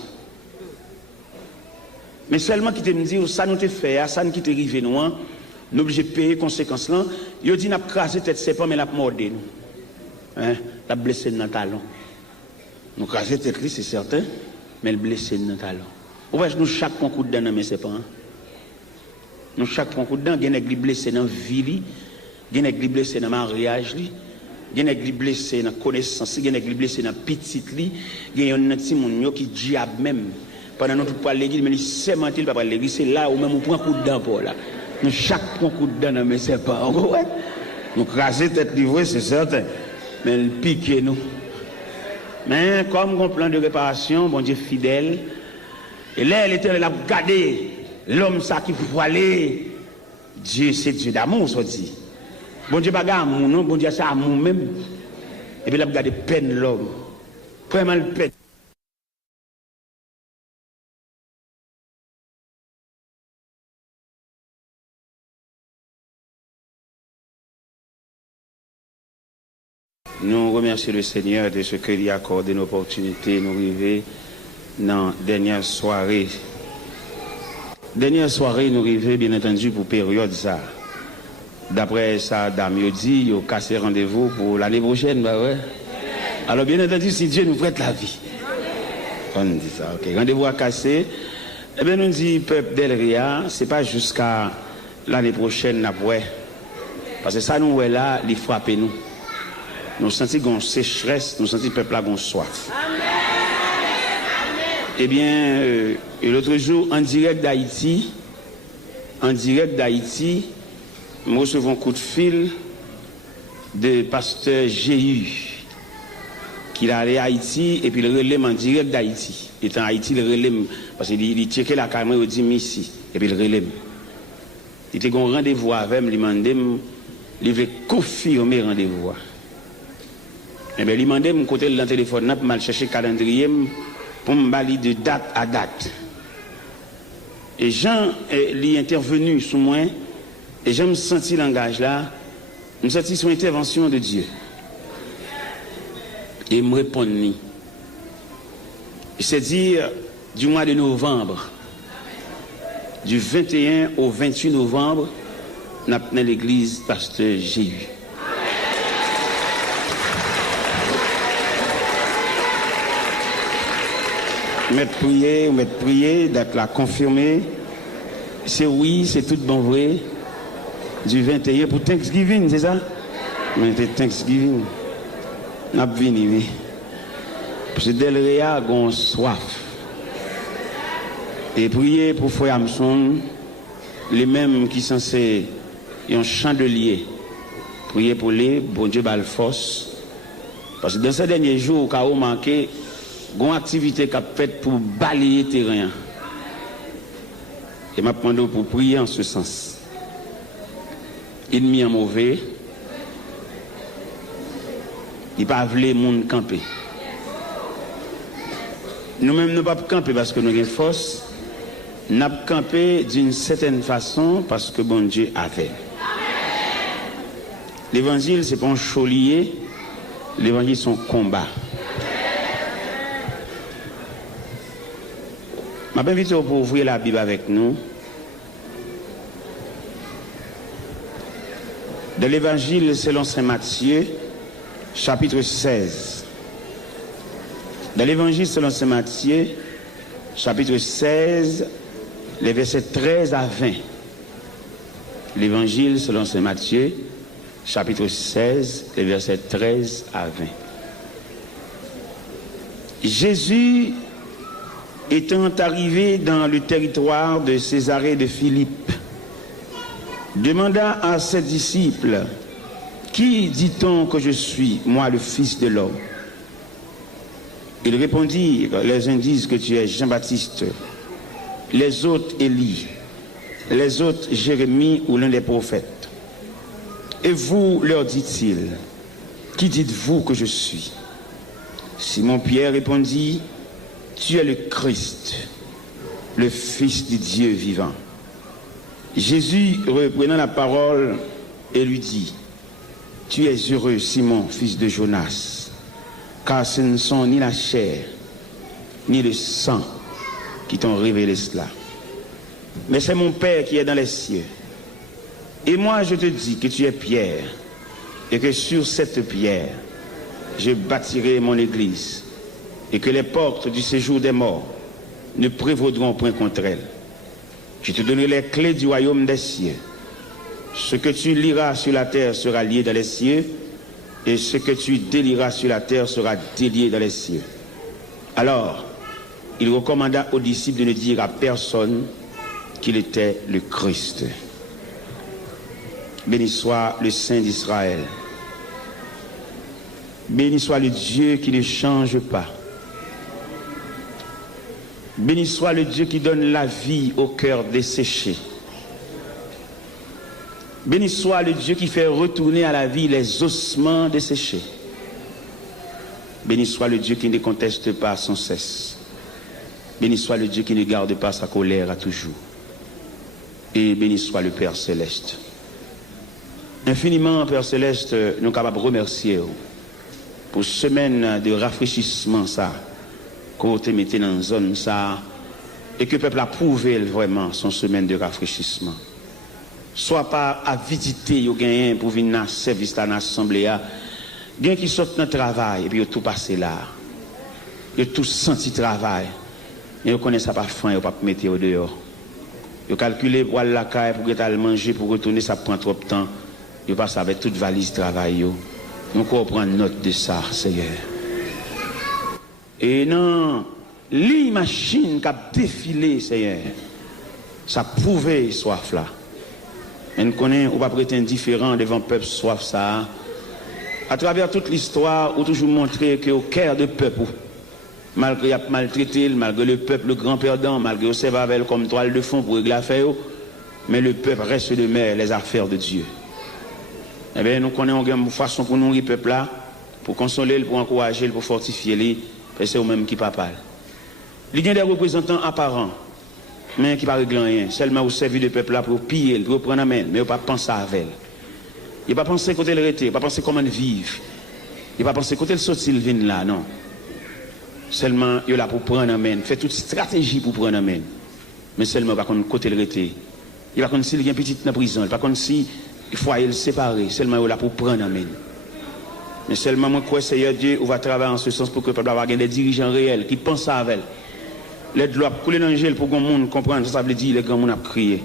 Mais seulement qui te me dit, ça nous te fait, ça nous qui te rive nous, nous obligés de payer conséquences là. Il dit, n'a pas crasé tête serpent, mais n'a pas mordé nous. Hein? N'a blessé dans le talon. Nous crasé tête c'est certain, mais le blessé dans le talon. Ou nous chaque coup de dent dans mes serpents. Nous chaque coup de dent, il y a des blessés dans la vie, il y a des blessés dans le mariage, il y a des blessés dans la connaissance, il y a des blessés dans la petite, il y a un petit monde qui diable même. Pendant notre pas l'église, mais c'est mentir, pas l'église, c'est là où même on prend un coup de dent pour là. Nous chaque coup de dent dans mes serpents. Nous craser tête livrée, c'est certain. Mais il pique nous. Mais comme un plan de réparation, bon Dieu fidèle, et là, l'Éternel a gardé l'homme ça qui faut aller. Dieu, c'est Dieu d'amour, ça dit. Bon Dieu, pas d'amour, non, bon Dieu, c'est amour même. Et puis, il a gardé peine l'homme. Vraiment le peine. Nous remercions le Seigneur de ce qu'il a accordé une opportunité, nous arriver dans la dernière soirée. Dernière soirée, nous arrivons bien entendu pour période ça. D'après ça, Dame a dit, il a cassé rendez-vous pour l'année prochaine. Bah ouais. Alors bien entendu, si Dieu nous prête la vie. On dit ça, ok. Rendez-vous à casser. Eh bien, nous dit, peuple d'Elria, ce n'est pas jusqu'à l'année prochaine, après. Parce que ça, nous, est là, il frappe nous. Nous sentons qu'on sécheresse, nous sentons que le peuple a qu'on soif. Eh bien, l'autre jour, en direct d'Haïti, nous recevons un coup de fil de pasteur Jéhu, qui est allé à Haïti et puis le relève en direct d'Haïti. Il est en Haïti, le relève, parce qu'il checké la caméra, il dit ici, et puis le relève. Il était un rendez-vous avec moi, il m'a demandé, il veut confirmer le rendez-vous. Eh bien, il m'a demandé, côté de téléphone, pour mal chercher le calendrier, pour me balayer de date à date. Et Jean est intervenu sur moi, et j'ai senti le langage là, j'ai senti son intervention de Dieu. Et il me répond, c'est-à-dire du mois de novembre, du 21 au 28 novembre, nous avons tenu l'église pasteur Jéhu. Mettre prier, d'être là confirmé. C'est oui, c'est tout bon vrai. Du 21 pour Thanksgiving, c'est ça? Mais c'est Thanksgiving. N'a pas venu. Parce que Delréa a soif. Et prier pour Frère Hamson, les mêmes qui sont censés un chandelier. Prier pour les, bon Dieu, bal force. Parce que dans ces derniers jours, au cas où manqué, une activité qui a faite pour balayer le terrain. Et m'a demandé pour prier en ce sens. Ennemi en mauvais, il ne pas voulu monde camper. Nous-mêmes, nous ne pouvons pas camper parce que nous avons une force. Nous avons campé d'une certaine façon parce que bon Dieu a fait. L'évangile, ce n'est pas un chaulier, l'évangile, c'est un combat. Je m'invite pour ouvrir la Bible avec nous. De l'évangile selon saint Matthieu, chapitre 16. De l'évangile selon saint Matthieu, chapitre 16, les versets 13 à 20. L'évangile selon saint Matthieu, chapitre 16, les versets 13 à 20. Jésus étant arrivé dans le territoire de Césarée de Philippe, demanda à ses disciples, « Qui dit-on que je suis, moi le Fils de l'homme ?» Ils répondirent, les uns disent que tu es Jean-Baptiste, les autres Élie, les autres Jérémie ou l'un des prophètes. Et vous, leur dit-il, qui dites-vous que je suis? Simon-Pierre répondit, tu es le Christ, le Fils du Dieu vivant. Jésus, reprenant la parole, et lui dit, tu es heureux, Simon, fils de Jonas, car ce ne sont ni la chair ni le sang qui t'ont révélé cela. Mais c'est mon Père qui est dans les cieux. Et moi, je te dis que tu es Pierre, et que sur cette pierre, je bâtirai mon église, et que les portes du séjour des morts ne prévaudront point contre elle. Je te donnerai les clés du royaume des cieux. Ce que tu liras sur la terre sera lié dans les cieux, et ce que tu délieras sur la terre sera délié dans les cieux. Alors, il recommanda aux disciples de ne dire à personne qu'il était le Christ. Béni soit le Saint d'Israël. Béni soit le Dieu qui ne change pas. Béni soit le Dieu qui donne la vie au cœur desséché. Béni soit le Dieu qui fait retourner à la vie les ossements desséchés. Béni soit le Dieu qui ne conteste pas sans cesse. Béni soit le Dieu qui ne garde pas sa colère à toujours. Et béni soit le Père Céleste. Infiniment, Père Céleste, nous sommes capables de remercier pour cette semaine de rafraîchissement ça, qu'on te mette dans une zone ça, et que le peuple a prouvé vraiment son semaine de rafraîchissement. Soit pas à visiter, il y a pour venir dans le service, dans l'assemblée, il y a qui sortent dans le travail, et puis il y a tout passé là. Il y a tout senti travail. Et ils connaissent ça pas faim, ils ne pas mettre au dehors. Ils calculent pour aller à la caille, pour aller manger, pour retourner, ça prend trop de temps. Ils passent avec toute valise de travail. Nous comprenons note de ça, Seigneur. Et non, les machines qui ont défilé, Seigneur, ça prouvait soif là. Et nous connaissons, on va prétendre différent devant le peuple soif ça. À travers toute l'histoire, on toujours montré qu'au cœur du peuple, malgré a maltraité, malgré le peuple, le grand perdant, malgré au avec comme toile de fond pour régler l'affaire, mais le peuple reste de mer les affaires de Dieu. Eh bien, nous connaissons une façon pour nourrir le peuple là, pour consoler, pour encourager, pour fortifier, et c'est eux-mêmes qui parlent. Il y a des représentants apparents, mais qui ne règlent rien, seulement au service du peuple là pour piller, pour prendre la main, mais ils ne pas penser à elle. Il ne pas penser côté le rete, il ne pas penser comment vivre, il ne pas penser côté le sortir le vin là, non. Seulement, il est là pour prendre la main, fait toute stratégie pour prendre la main, mais seulement pas contre côté le rete. Il ne va pas s'il y a une petite dans la prison, il ne va pas si il faut le séparer, seulement il est là pour prendre la main. Mais seulement moi, crois, Seigneur Dieu, on va travailler en ce sens pour que le peuple ait des dirigeants réels qui pensent à elle. L'aide doit couler dans le gel pour que le monde comprenne, ça veut dire que les grands monde a crié.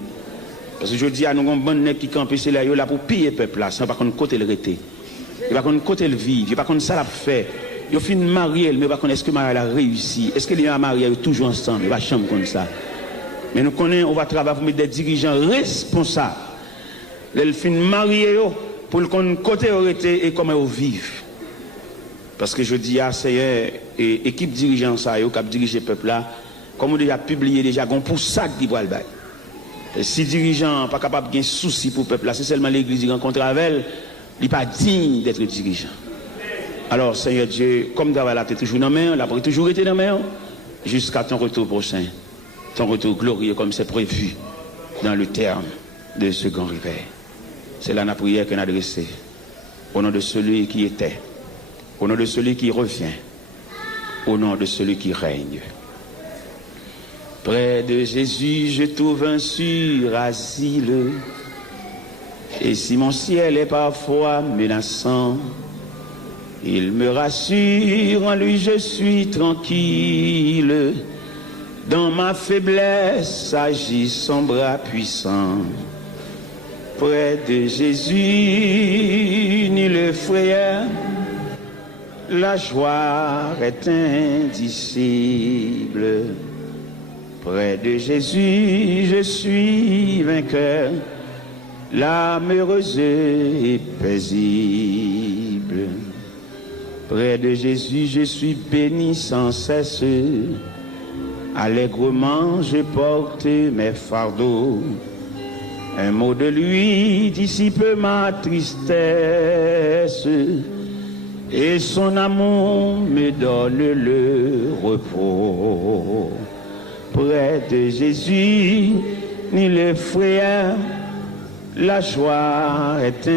Parce que je dis à nous, un bon nègre qui campe ici là, il est là pour piller le peuple là, sans pas qu'on côté le rete. Il va qu'on côté le vivre, il va qu'on ça l'a fait. Il fin marié, mais il va qu'on est-ce que Marie a réussi, est-ce que les mariés sont toujours ensemble, il va chambre comme ça. Mais nous connaissons, on va travailler pour mettre des dirigeants responsables. Les fin mariés pour le côté arrêté et comment ils vivent. Parce que je dis à Seigneur, et équipe dirigeante ça, qui a dirigé le peuple là, comme on déjà publié déjà, pour ça qui va le bail. Si dirigeant pas capable de souci pour le peuple là, c'est seulement l'église qui rencontre avec elle, il n'est pas digne d'être dirigeant. Alors Seigneur Dieu, comme David là, tu es toujours dans la main, là, tu toujours été dans la main, jusqu'à ton retour prochain, ton retour glorieux comme c'est prévu dans le terme de ce grand réveil. C'est là la prière qu'on a adressée. Au nom de celui qui était, au nom de celui qui revient, au nom de celui qui règne. Près de Jésus, je trouve un sûr asile. Et si mon ciel est parfois menaçant, il me rassure, en lui je suis tranquille. Dans ma faiblesse agit son bras puissant. Près de Jésus, ni le frayeur, la joie est indicible. Près de Jésus, je suis vainqueur, l'âme heureuse et paisible. Près de Jésus, je suis béni sans cesse. Allègrement, je porte mes fardeaux. Un mot de lui dissipe ma tristesse, et son amour me donne le repos. Près de Jésus, ni le frayeur, la joie est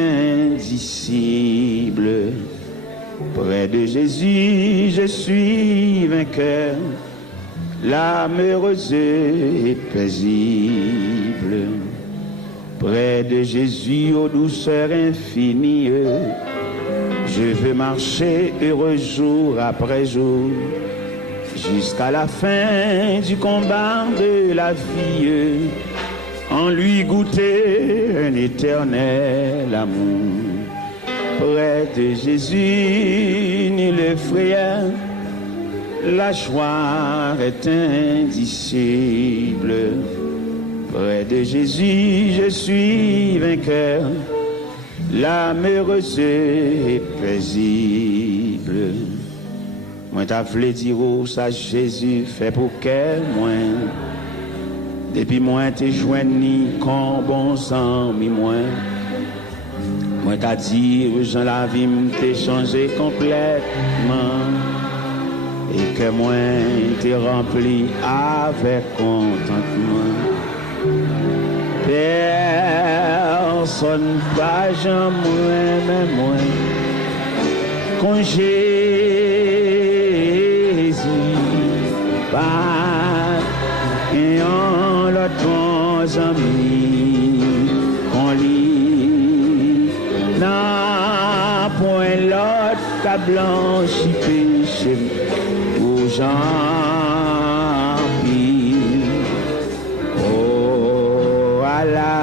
indicible. Près de Jésus, je suis vainqueur, l'âme heureuse et paisible. Près de Jésus aux douceurs infinies, je veux marcher heureux jour après jour, jusqu'à la fin du combat de la vie, en lui goûter un éternel amour. Près de Jésus, nul frayeur, la joie est indicible. Près de Jésus, je suis vainqueur, l'âme heureuse et paisible. Moi t'as voulu dire ça Jésus fait pour qu'elle moi. Depuis moi t'es joigni comme bon sang mi moi. Moi t'as dit Jean la vie m't'ai changé complètement. Et que moi t'es rempli avec contentement. Personne pas jamais même moi. Quand Jésus pas et en l'autre bons amis qu'on lit n'a point l'autre qu'a blanchi péché aux gens pis oh à la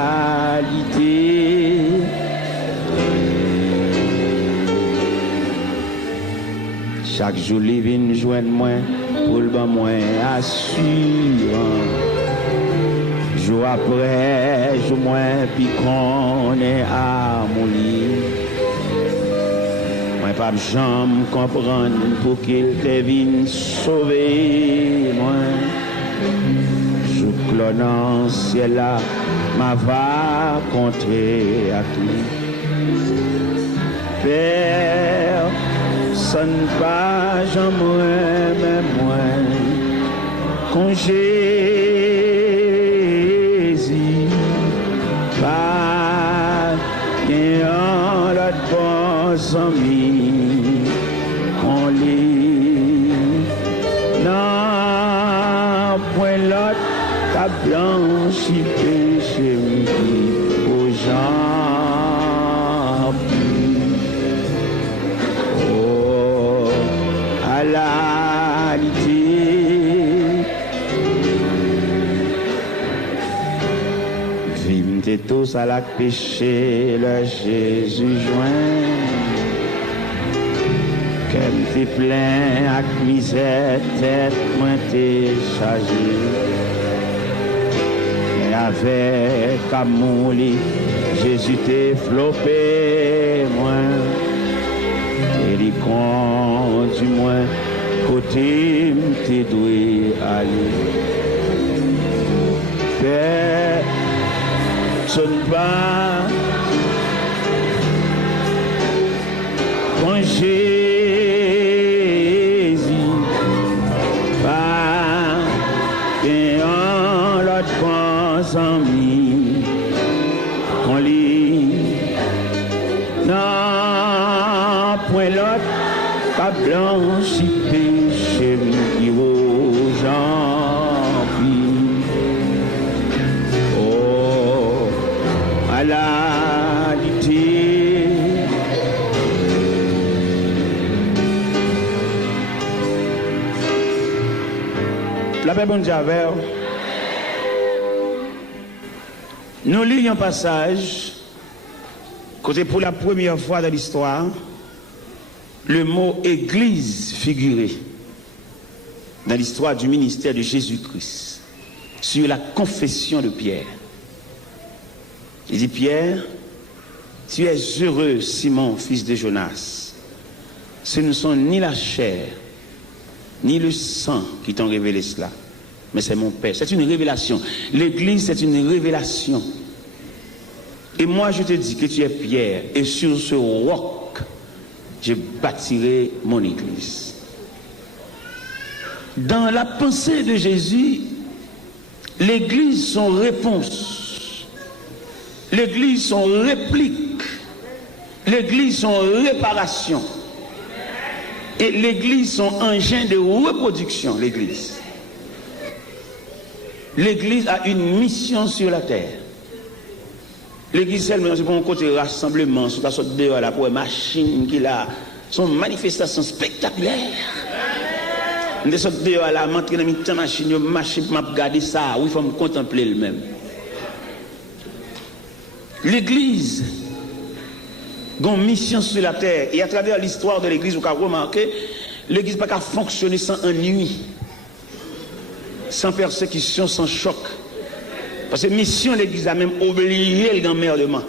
chaque jour, les vignes joignent moins pour le ban moins assurant. Jour après, jour moins, puis qu'on est harmonie. Moi, pas de jambe comprendre pour qu'il te vienne sauver. Moi, je clonant ciel là, ma va contrer à tout. Père, sonne pas, j'en même moi, quand Jésus pas et en l'autre bons amis, qu'on lit, non, point l'autre, qu'a blanchi péché aux gens. Vim tous à la péché, le Jésus joint. Qu'elle t'est plein à misère, tête moins t'es chargé. Et avec amour, Jésus t'est flopé, moi. Et il conduit moins, côté t'es doué aller. Père, sonne pas quand Jésus pas et en l'autre pense en lui qu'on lit non point l'autre pas blanchi péché qui aux gens oh à la la paix bonne Javel. Nous lisons un passage, côté pour la première fois dans l'histoire, le mot église figuré dans l'histoire du ministère de Jésus-Christ, sur la confession de Pierre. Il dit Pierre, tu es heureux, Simon, fils de Jonas. Ce ne sont ni la chair, ni le sang qui t'ont révélé cela, mais c'est mon Père. C'est une révélation. L'église, c'est une révélation. Et moi, je te dis que tu es Pierre, et sur ce roc, je bâtirai mon église. Dans la pensée de Jésus, l'église, son réponse, l'église, son réplique, l'église, son réparation, et l'église, son engin de reproduction, l'église. L'église a une mission sur la terre. L'église seulement, c'est pour un côté rassemblement, sur la sorte dehors là, pour une machine qui a son manifestation spectaculaire. Des sortes dehors là, m'entrer dans une machine, je marche pour regarder ça, oui, il faut me contempler le même. L'église a une mission sur la terre. Et à travers l'histoire de l'église, vous avez remarqué, l'église n'a pas fonctionner sans ennui, sans persécution, sans choc. Parce que mission, l'église a même obligé l'emmerdement.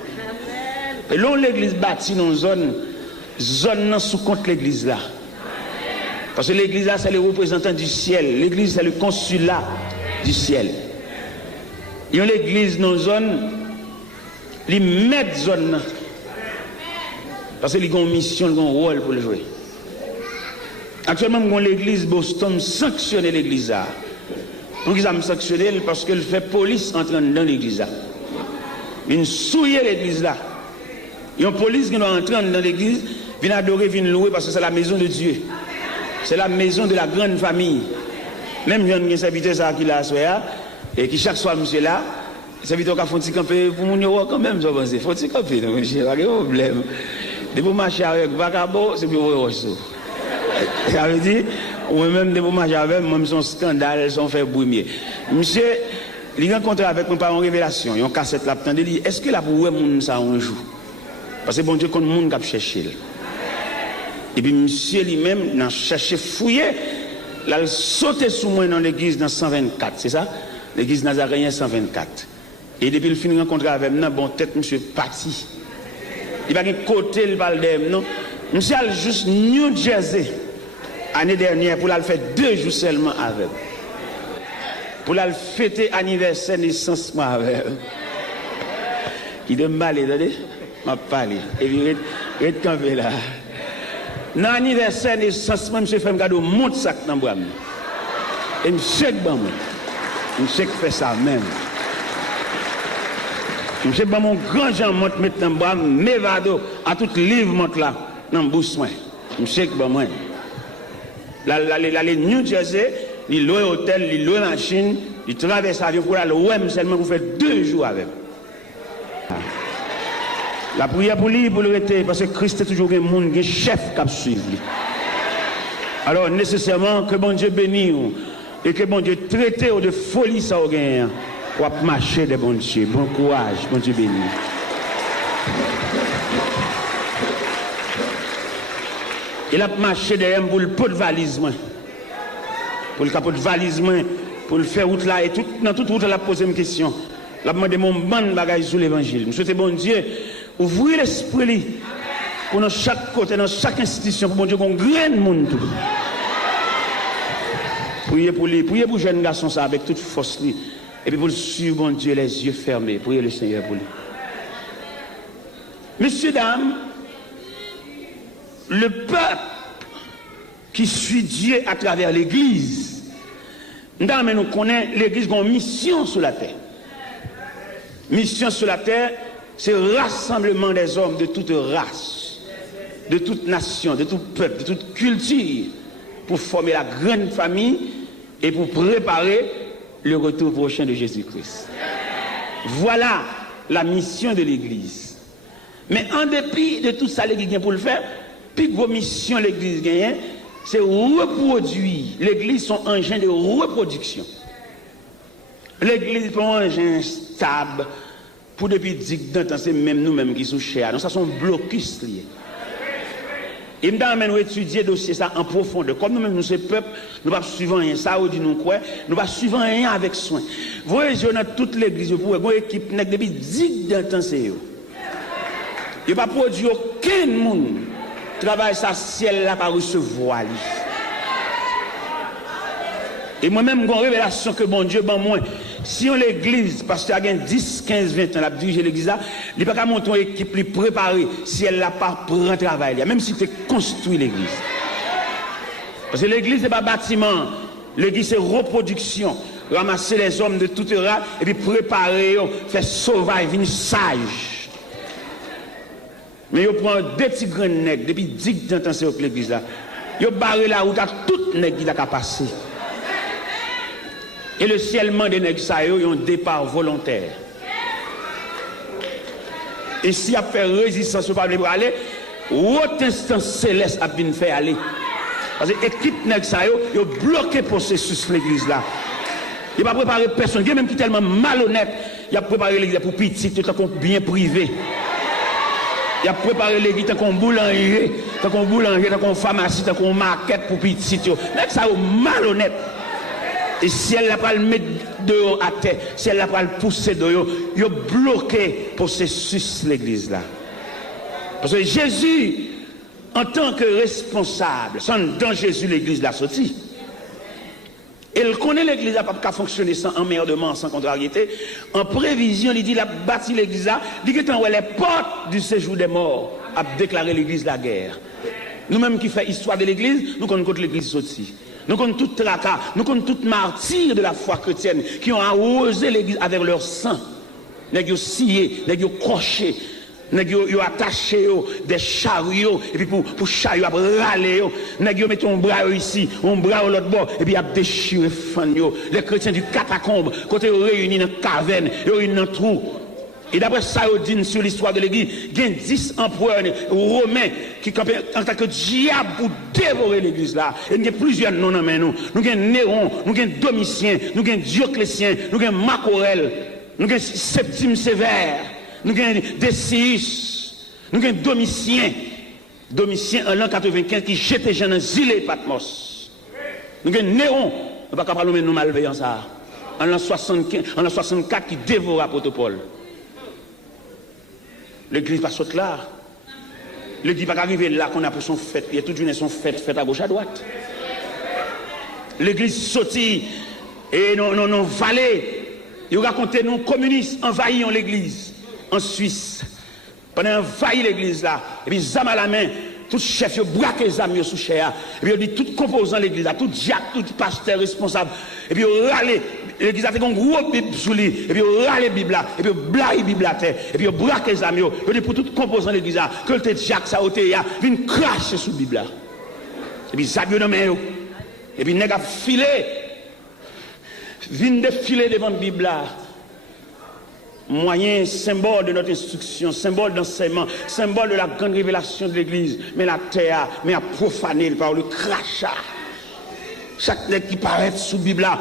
Et là, l'église bâtie dans une zone sous compte l'église là. Parce que l'église là, c'est le représentant du ciel. L'église, c'est le consulat du ciel. Et l'église dans une zone, ils mettent zone là. Parce qu'ils ont une mission, ils ont un rôle pour le jouer. Actuellement, l'église Boston sanctionne l'église là. Pour qu'ils aient sanctionné parce qu'elle fait police entrer dans l'église là. Ils souillent l'église là. Il y a une police qui doit entrer dans l'église, vient adorer, vient louer parce que c'est la maison de Dieu. C'est la maison de la grande famille. Même il y a un serviteur qui l'a soya et qui chaque soir monsieur là, le serviteur qui a fait un campé pour mon euro quand même, je pense. Il faut un campé, donc monsieur, pas de problème. De vous marcher avec vagabond, c'est pour vous. Ça veut dire, ou même de vous marcher avec, même son scandale, son fait brumier. Monsieur, il rencontre avec moi par une révélation, il y a une cassette là, il dit, est-ce que là pour vous, ça un jour? Parce que bon Dieu, quand le monde a cherché. Et puis monsieur lui-même, il a cherché, fouillé, il a sauté sous moi dans l'église dans 124, c'est ça? L'église nazaréenne 124. Et depuis le fin de rencontrer avec moi, bon tête, monsieur parti. Il va y avoir un côté, il parle de non. Monsieur a juste New Jersey, l'année dernière, pour la faire 2 jours seulement avec. Pour la fêter anniversaire naissance avec. Qui de mal, attendez? M'a parlé. Et puis, il campé là. Dans l'anniversaire naissance, monsieur fait un cadeau, monte sac dans le bras. Et monsieur fait ça même. Monsieur, mon grand Jean monte maintenant dans le bras, m'évado à tout livre monte là, dans le bouche. Monsieur, moi. L'aller New Jersey, il loue hôtel, il loue machine, il traverse l'avion pour aller loin, seulement vous faites 2 jours avec. La prière pour lui, pour le rester, parce que Christ est toujours un monde, un chef qui suit. Alors, nécessairement, que bon Dieu bénisse et que bon Dieu traite de folie ça au gain pour marcher de bon Dieu. Bon courage, bon Dieu bénisse. Il a marché derrière pour le pot de valise. Pour le capot de valise, pour le faire route là, et tout, dans toute route, il a posé une question. Il a demandé mon ban de bagages sur l'évangile. Je souhaite, bon Dieu, ouvrir l'esprit pour dans chaque côté, dans chaque institution, pour bon Dieu, qu'on graine monde tout. Priez pour lui, priez pour le jeune garçon ça avec toute force lui. Et puis pour le suivre, bon Dieu, les yeux fermés. Priez le Seigneur pour lui. Messieurs, dames, le peuple qui suit Dieu à travers l'église, nous connaissons l'église qui a une mission sur la terre. Mission sur la terre, c'est le rassemblement des hommes de toute race, de toute nation, de tout peuple, de toute culture, pour former la grande famille et pour préparer le retour prochain de Jésus-Christ. Voilà la mission de l'église. Mais en dépit de tout ça, l'église pour le faire, puis vos missions l'église gagne, c'est reproduire. L'église son engin de reproduction. L'église est un engin stable pour depuis 10 ans, c'est même nous-mêmes qui sommes chers. Donc ça sont blocus liés. Et nous avons étudié le dossier ça en profondeur. Comme nous-mêmes, nous sommes peuple, nous ne pas suivre rien. Ça, on dit nous quoi? Nous ne pas suivre rien avec soin. Vous voyez, dans toute l'église, vous pouvez voir une équipe depuis 10 ans, c'est eux. Il n'y a pas produit aucun monde. Travail ça, ciel là, pas recevoir. Et moi-même, j'ai une révélation que bon Dieu, bon moi, si on l'église, parce qu'il y a 10, 15, 20 ans, la dirige l'église là, il n'y a pas qu'à monter une équipe plus préparée si elle n'a pas pris un travail, même si tu construis l'église. Parce que l'église n'est pas bâtiment, l'église c'est reproduction. Ramasser les hommes de toute race et puis préparer, faire sauvage, venir sage. Mais ils prennent 2 petits grands nègres, depuis 10 ans, c'est l'église là. Ils barrent la route à tout nègre qui a passé. Et le ciel mande des nègres ça yo un départ volontaire. Et si a fait résistance au peuple pour aller, autre instance céleste a bien fait aller. Parce que l'équipe nègre ça yo bloqué le processus l'église là. Il n'a pas préparé personne, il même qui est tellement malhonnête, il a préparé l'église pour petit, tout en bien privé. Il a préparé l'église tant qu'on boulanger, tant qu'on pharmacie, tant qu'on market pour petit. Mais ça est malhonnête. Et si elle n'a pas le mettre dehors à terre, si elle n'a pas le pousser dehors, il a bloqué le processus l'église là. Parce que Jésus, en tant que responsable, dans Jésus l'église l'a sorti. Elle connaît l'église n'a pas fonctionner sans emmerdement, sans contrariété. En prévision, il dit, il a bâti l'église là, il dit que les portes du séjour des morts a déclaré l'église la guerre. Nous-mêmes qui faisons histoire de l'église, nous connaissons l'église sortie. Nous connaissons tout tracas, nous connaissons tout martyr de la foi chrétienne qui ont arrosé l'église avec leur sang. Ils ont scié, ils ont croché. Ils ont attaché des chariots, et puis pour chariot, râler, ils mettent un bras ici, un bras à l'autre bord, et puis ils ont déchiré les chrétiens du catacombe, quand ils sont réunis dans la caverne, ils sont réunis dans le trou. Et d'après ça, ils disent sur l'histoire de l'église, il y a 10 empereurs romains qui campaient en tant que diable pour dévorer l'église là. Et il y a plusieurs noms dans nous. Nous avons Néron, nous avons Domitien, nous avons Dioclétien, nous avons Marc Aurèle, nous avons Septime Sévère. Nous avons Décius, nous avons Domitien en l'an 95 qui jette les gens dans l'île Patmos. Nous avons Néron, on ne va pas parler de nous malveillants ça. En l'an 64 qui dévora Protopole. L'église pas saute là. L'église pas arriver là qu'on a pour son fête. Il y a toute une son fête à gauche à droite. L'église sortie et non vallée. Ils racontent nous communistes envahissent l'église. En Suisse, pendant envahi l'église là, et puis zam à la main, tout chef, il braque les amis sous chair, et puis il dit tout composant l'église là, tout diacre, tout pasteur responsable, et puis il râle, l'église a fait un gros bible sous lui, et puis il râle la bible là, et puis il blague la bible là, et puis il braque les amis, il dit pour tout composant l'église là, que le diacre ça ôté, il vient cracher sous la bible là. Et puis ça dans main, et puis il a filé, vient défiler devant la bible là. Moyen, symbole de notre instruction, symbole d'enseignement, symbole de la grande révélation de l'Église. Mais la terre, mais à profaner par le crachat. Chaque nègre qui paraît sous la Bible là,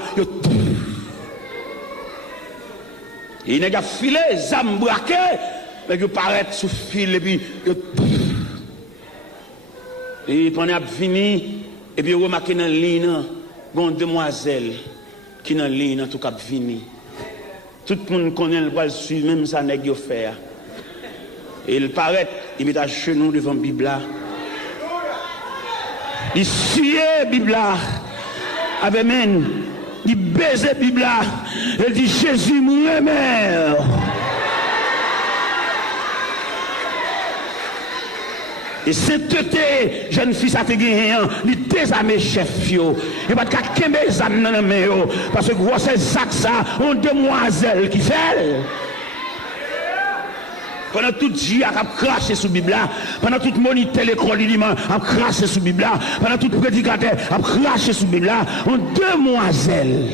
il n'est pas filé, zam braqué, mais il paraît sous fil et puis et pendant qu'il fini, et puis remarquez dans la ligne, bon demoiselle qui dans la ligne en tout cas fini. Tout le monde connaît le bras suivre, même ça n'est pas fait. Et il paraît, il met à genoux devant la Bible. Il suit la Bible. Amen. Il baise la Bible. Il dit Jésus me remet. Et sainteté, jeune fille, ça te gagne, il désarme chef, il n'y a pas de cas qui mes âmes dans la main, parce que gros, c'est ça, on demoiselle qui fait. Pendant tout Dieu a craché sous la Bible, pendant tout moniteur l'école du dimanche a craché sous la Bible, pendant tout prédicateur a craché sous la Bible, on demoiselle.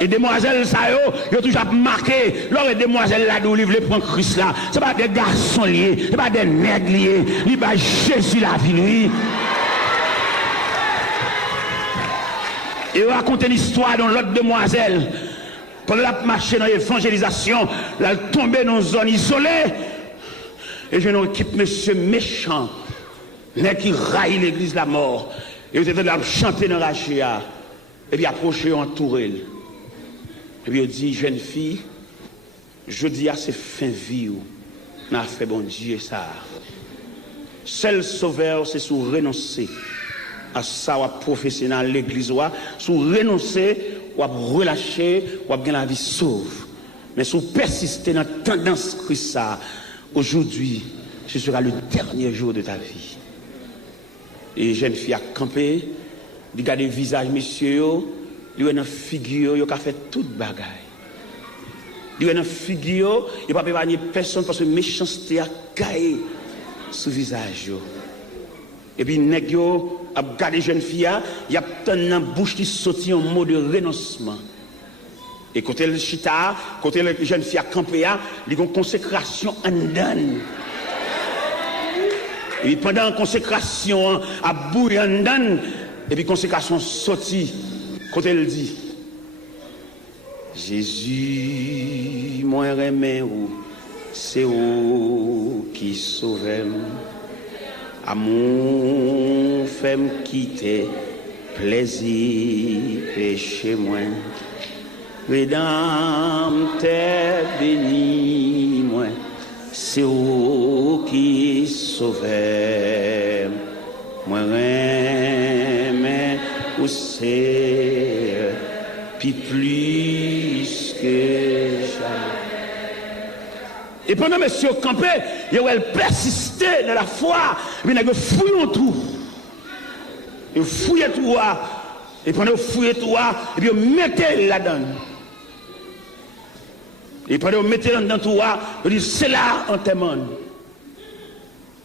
Et demoiselles, ça y a toujours marqué, lors des demoiselles là, d'où livre prend Christ là, ce n'est pas des garçons liés, ce n'est pas des nègres liés, il va Jésus la vie, lui. Et on raconte l'histoire dans l'autre demoiselle, pendant la marché dans l'évangélisation, elle est tombée dans une zone isolée, et je n'ai équipe monsieur méchant, qui raille l'église la mort, et vous êtes là chanter dans la chia, et puis approcher, entourer. Et puis il dit, jeune fille, je dis à ces fins vie, n'a fait bon Dieu ça. Seul sauveur, c'est sous renoncer à ça, ou professionnel, l'église, sous renoncer, ou relâcher, ou gagner la vie sauve. Mais sous persister dans la tendance Christ ça, aujourd'hui, ce sera le dernier jour de ta vie. Et jeune fille a campé, regardez le visage, messieurs, il y a une figure, il a fait toute bagaille. Il y a une figure, il n'y a pas épargné personne parce que méchanceté a caillé sous le visage. Et puis, nèg yo a regardé jeune fille, il y a une bouche qui sortit en mot de renoncement. Et côté le chita, côté la jeune fille a campé, il y a une consécration en dan. Et pendant la consécration, à bouille en dan, et puis consécration sortie, côté elle dit, Jésus, moi remets où, c'est où qui sauve. Amour fait me quitter, plaisir péché moi. Rédempteur béni moi, c'est où qui sauve. Moi remets où c'est, puis plus que jamais. Et pendant que monsieur campé, il a persisté dans la foi, mais il a fouillé tout. Il a fouillé tout. Et pendant qu'il fouillé tout, et puis il mettait là-dedans. Et pendant qu'il mettait là-dedans tout, il dit, c'est là en témoigne.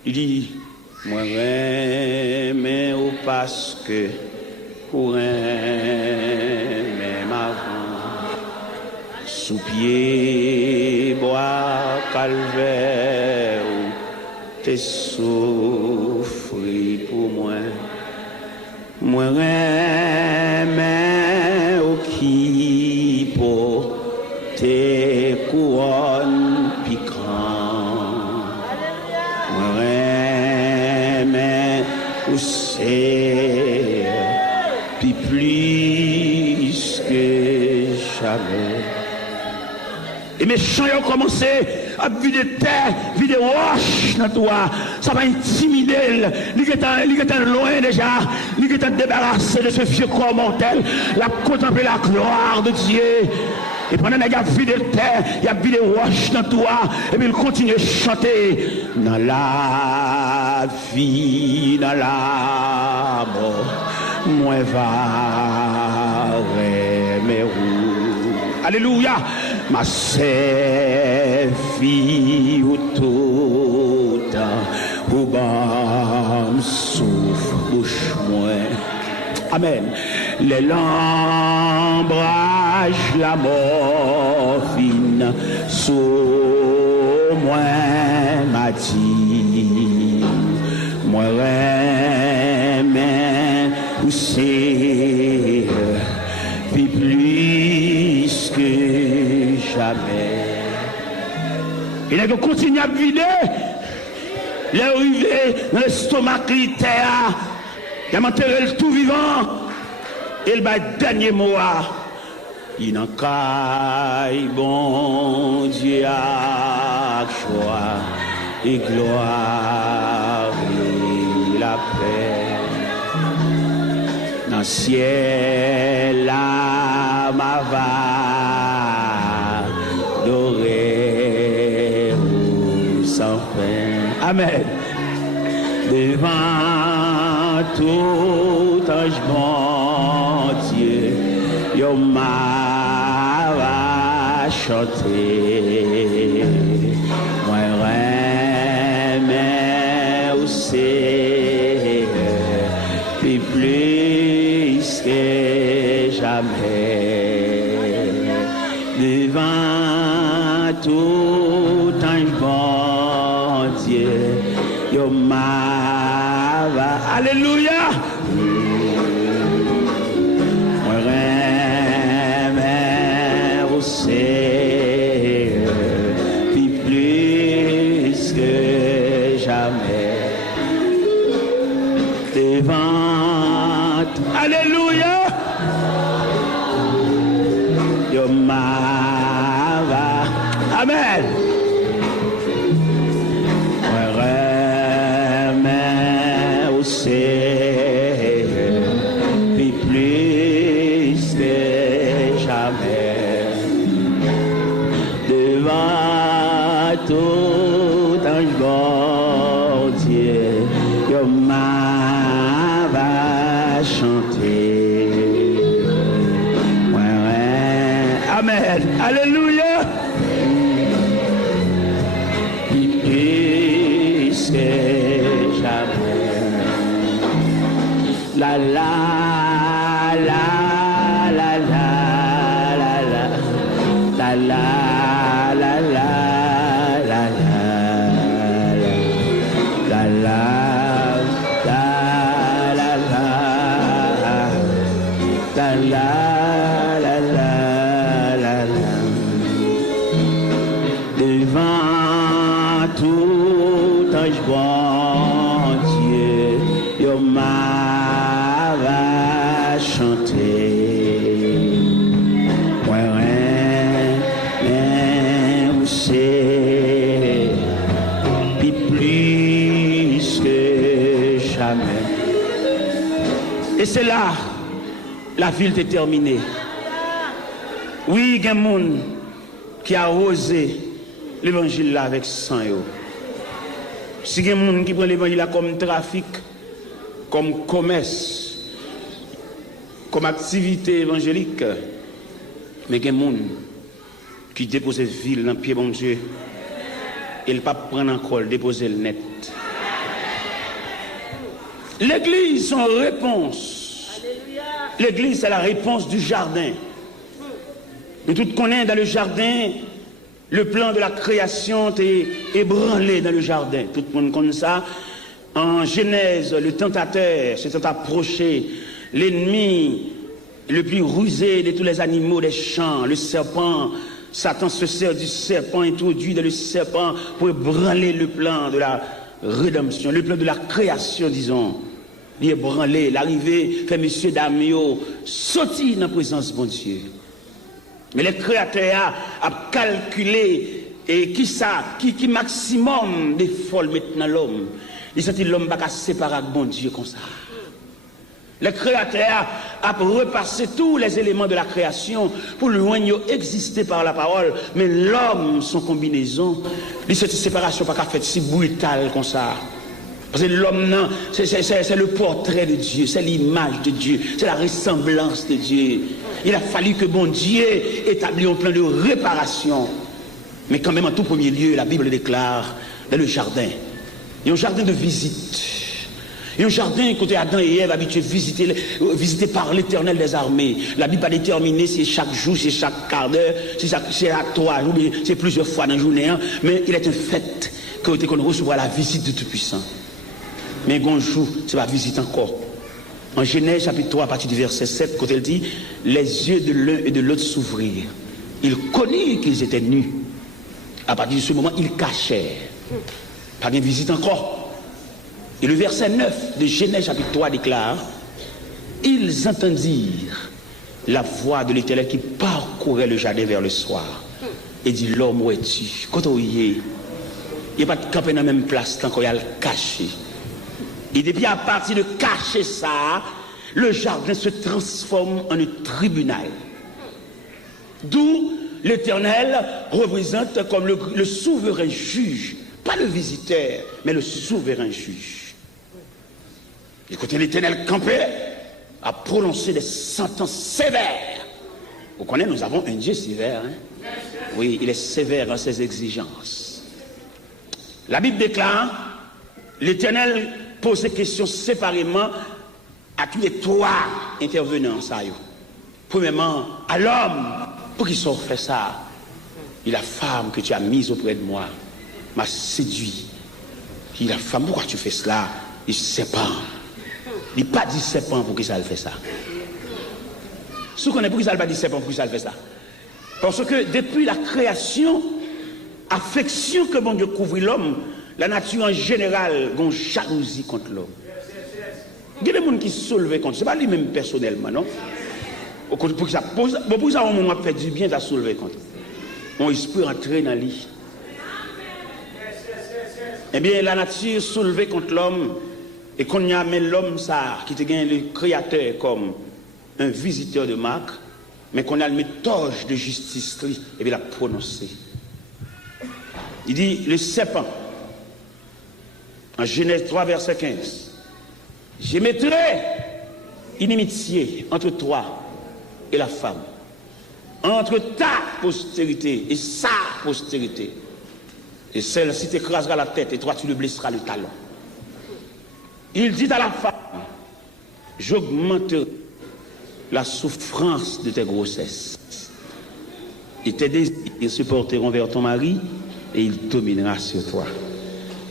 Il dit, moi, mais ou parce que pour un même avant. Sous pied, bois, calvaire, t'es souffri pour moi. Moi, mais au qui pour tes couronnes piquantes. Moi, mais où c'est, puis plus que jamais. Et mes chants ont commencé à vider terre, vider roche dans toi. Ça va intimider. Il est loin déjà. Il est débarrassé de ce vieux corps mortel. Il a contemplé la gloire de Dieu. Et pendant qu'il a vidé terre, il a vidé roche dans toi. Et puis il continue à chanter. Dans la vie, dans la mort, moi va mes roues. Alléluia. Ma fille ou tout ou bam souffle bouche moins. Amen. Les lambrages, la morphine sous moi m'a dit moi remets ou c'est puis plus que jamais. Il a continué à vider. Il est arrivé dans l'estomac littéraire. Il a enterré le tout vivant. Et il va le dernier mot. Il n'a qu'à bon Dieu à joie et gloire et la paix. Dans le ciel, la ma va doré sans fin. Amen. Devant tout ange bon Dieu, yo m'a va chanter. Moi remets où c'est, puis plus que jamais. Devant tout ange bon Dieu, yo m'a va. Alléluia. Moi remets où c'est, puis plus que jamais. Devant, alléluia. Yo m'a va. Amen. Moi remets où c'est, puis plus que jamais. Devant tout ange bon Dieu, yo m'a va chanter. Amen. Alléluia. Plus que jamais. La la la la la la la la la la la la la la devant tout ange bon Dieu, yo m'a chanté. Ouais, c'est plus que jamais. Et c'est là la ville est terminée. Oui, il y a des gens qui a osé l'évangile là avec sang. Si il y a des gens qui prennent l'évangile là comme trafic, comme commerce, comme activité évangélique, mais il y a des gens qui déposent ville dans le pied bon Dieu et ne pas prendre encore, déposer le net. L'église, son réponse. L'église, c'est la réponse du jardin. Nous tous connaissons dans le jardin, le plan de la création est ébranlé dans le jardin. Tout le monde connaît ça. En Genèse, le tentateur s'est approché, l'ennemi le plus rusé de tous les animaux des champs, le serpent. Satan se sert du serpent, introduit dans le serpent pour ébranler le plan de la rédemption, le plan de la création, disons. Il est branlé, l'arrivée fait monsieur Damio sorti dans la présence de bon Dieu. Mais les créateurs a calculé et qui maximum de folles maintenant l'homme. Il sentit l'homme pas séparer avec bon Dieu comme ça. Les créateurs a repassé tous les éléments de la création pour le loin exister par la parole, mais l'homme, son combinaison, cette séparation pas faite si brutale comme ça. Parce que l'homme, c'est le portrait de Dieu, c'est l'image de Dieu, c'est la ressemblance de Dieu. Il a fallu que bon Dieu établisse un plan de réparation. Mais quand même, en tout premier lieu, la Bible déclare dans le jardin. Il y a un jardin de visite. Il y a un jardin côté Adam et Ève habitués visité par l'Éternel des armées. La Bible a déterminé si chaque jour, c'est chaque quart d'heure, c'est chaque 3 jours, c'est plusieurs fois dans la journée. Mais il est un fait qu'on recevra la visite du Tout-Puissant. Mais un jour, c'est la visite encore. En Genèse chapitre 3, à partir du verset 7, quand elle dit, les yeux de l'un et de l'autre s'ouvrirent. Ils connurent qu'ils étaient nus. À partir de ce moment, ils cachèrent. Pas de visite encore. Et le verset 9 de Genèse chapitre 3 déclare, ils entendirent la voix de l'Éternel qui parcourait le jardin vers le soir. Et dit, l'homme où es-tu? Quand on y est, il n'y a pas de camper dans la même place tant qu'on y a le caché. Et depuis à partir de cacher ça, le jardin se transforme en un tribunal. D'où l'Éternel représente comme le souverain juge, pas le visiteur, mais le souverain juge. Et quand l'Éternel campait, a prononcé des sentences sévères. Vous connaissez, nous avons un Dieu sévère. Hein? Oui, il est sévère dans ses exigences. La Bible déclare, l'Éternel pose des questions séparément à tous les trois intervenants. Ça, premièrement, à l'homme, pour qu'il soit fait ça, et la femme que tu as mise auprès de moi m'a séduit. Et la femme, pourquoi tu fais cela? Il serpent. Il n'a pas dit serpent pour qu'il ça fait ça. Ce qu'on est pour qu'il ça pas dit serpent pour qu'il ça fait ça. Parce que depuis la création, affection que bon Dieu couvre l'homme, la nature en général, a une jalousie contre l'homme. Il y a des gens qui se soulèvent contre. Ce n'est pas lui-même personnellement, non? Pour ça, on m'a fait du bien de soulever contre. On esprit entrer dans lui. Eh bien, la nature soulevée contre l'homme, et qu'on y a mis l'homme ça, qui te gagne le créateur comme un visiteur de marque, mais qu'on a le torche de justice, et bien la prononcer. Il dit, le serpent, en Genèse 3, verset 15, je mettrai inimitié entre toi et la femme, entre ta postérité et sa postérité. Et celle-ci t'écrasera la tête et toi tu le blesseras le talon. Il dit à la femme, j'augmenterai la souffrance de tes grossesses. Et tes désirs se porteront vers ton mari et il dominera sur toi.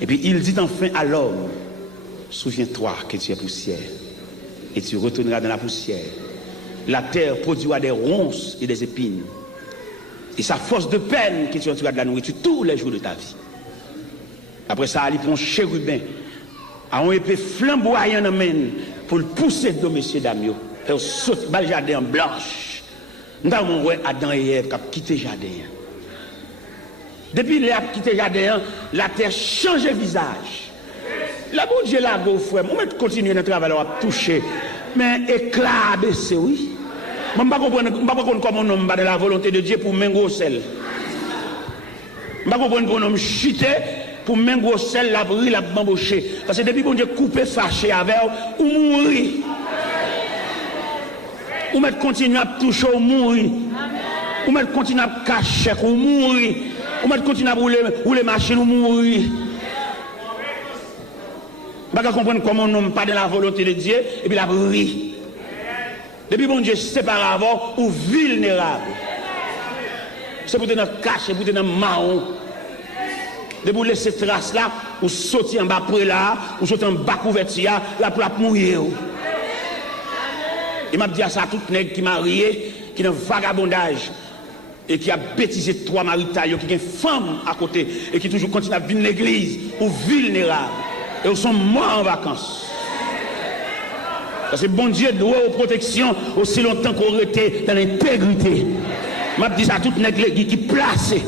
Et puis il dit enfin à l'homme, souviens-toi que tu es poussière et tu retourneras dans la poussière. La terre produira des ronces et des épines. Et sa force de peine que tu auras de la nourriture tous les jours de ta vie. Après ça, il prend chérubin, à une épée flamboyante en main pour le pousser de monsieur Damio. Faire sauter le jardin blanche. Nous avons vu Adam et Ève qui ont quitté le jardin. Depuis qu'ils ont quitté le jardin, la terre change de visage. La bon Dieu là, beau frère, on va continuer notre travail à toucher. Mais éclat baissé, oui. Je ne comprends pas comment on a de la volonté de Dieu pour mengo sel. Je ne comprends pas comment on a chuté pour mengo sel, la brille, la bamboché. Parce que depuis que Dieu coupé, fâché avec ou mourir. Ou mettre continuer à toucher ou mourir. Ou mettre continuer à cacher ou mourir. Ou mettre continuer à rouler machine ou mourir. Je ne comprends pas comment on n'a pas de la volonté de Dieu et puis la brille. Depuis bon Dieu séparé avant ou vulnérable. C'est pour te cacher, pour te marron. De vous laisser trace là, ou sortir en bas après là, ou sortir en bas couverture, là pour la mourir. Il m'a dit à ça tout nègre qui marié, qui est dans vagabondage, et qui a bêtisé trois maritales, qui a une femme à côté, et qui toujours continue à venir l'église, ou vulnérable, et ils sont morts en vacances. Parce que bon Dieu doit aux protections aussi longtemps qu'on était dans l'intégrité. Je dis ça tout nègre qui placé.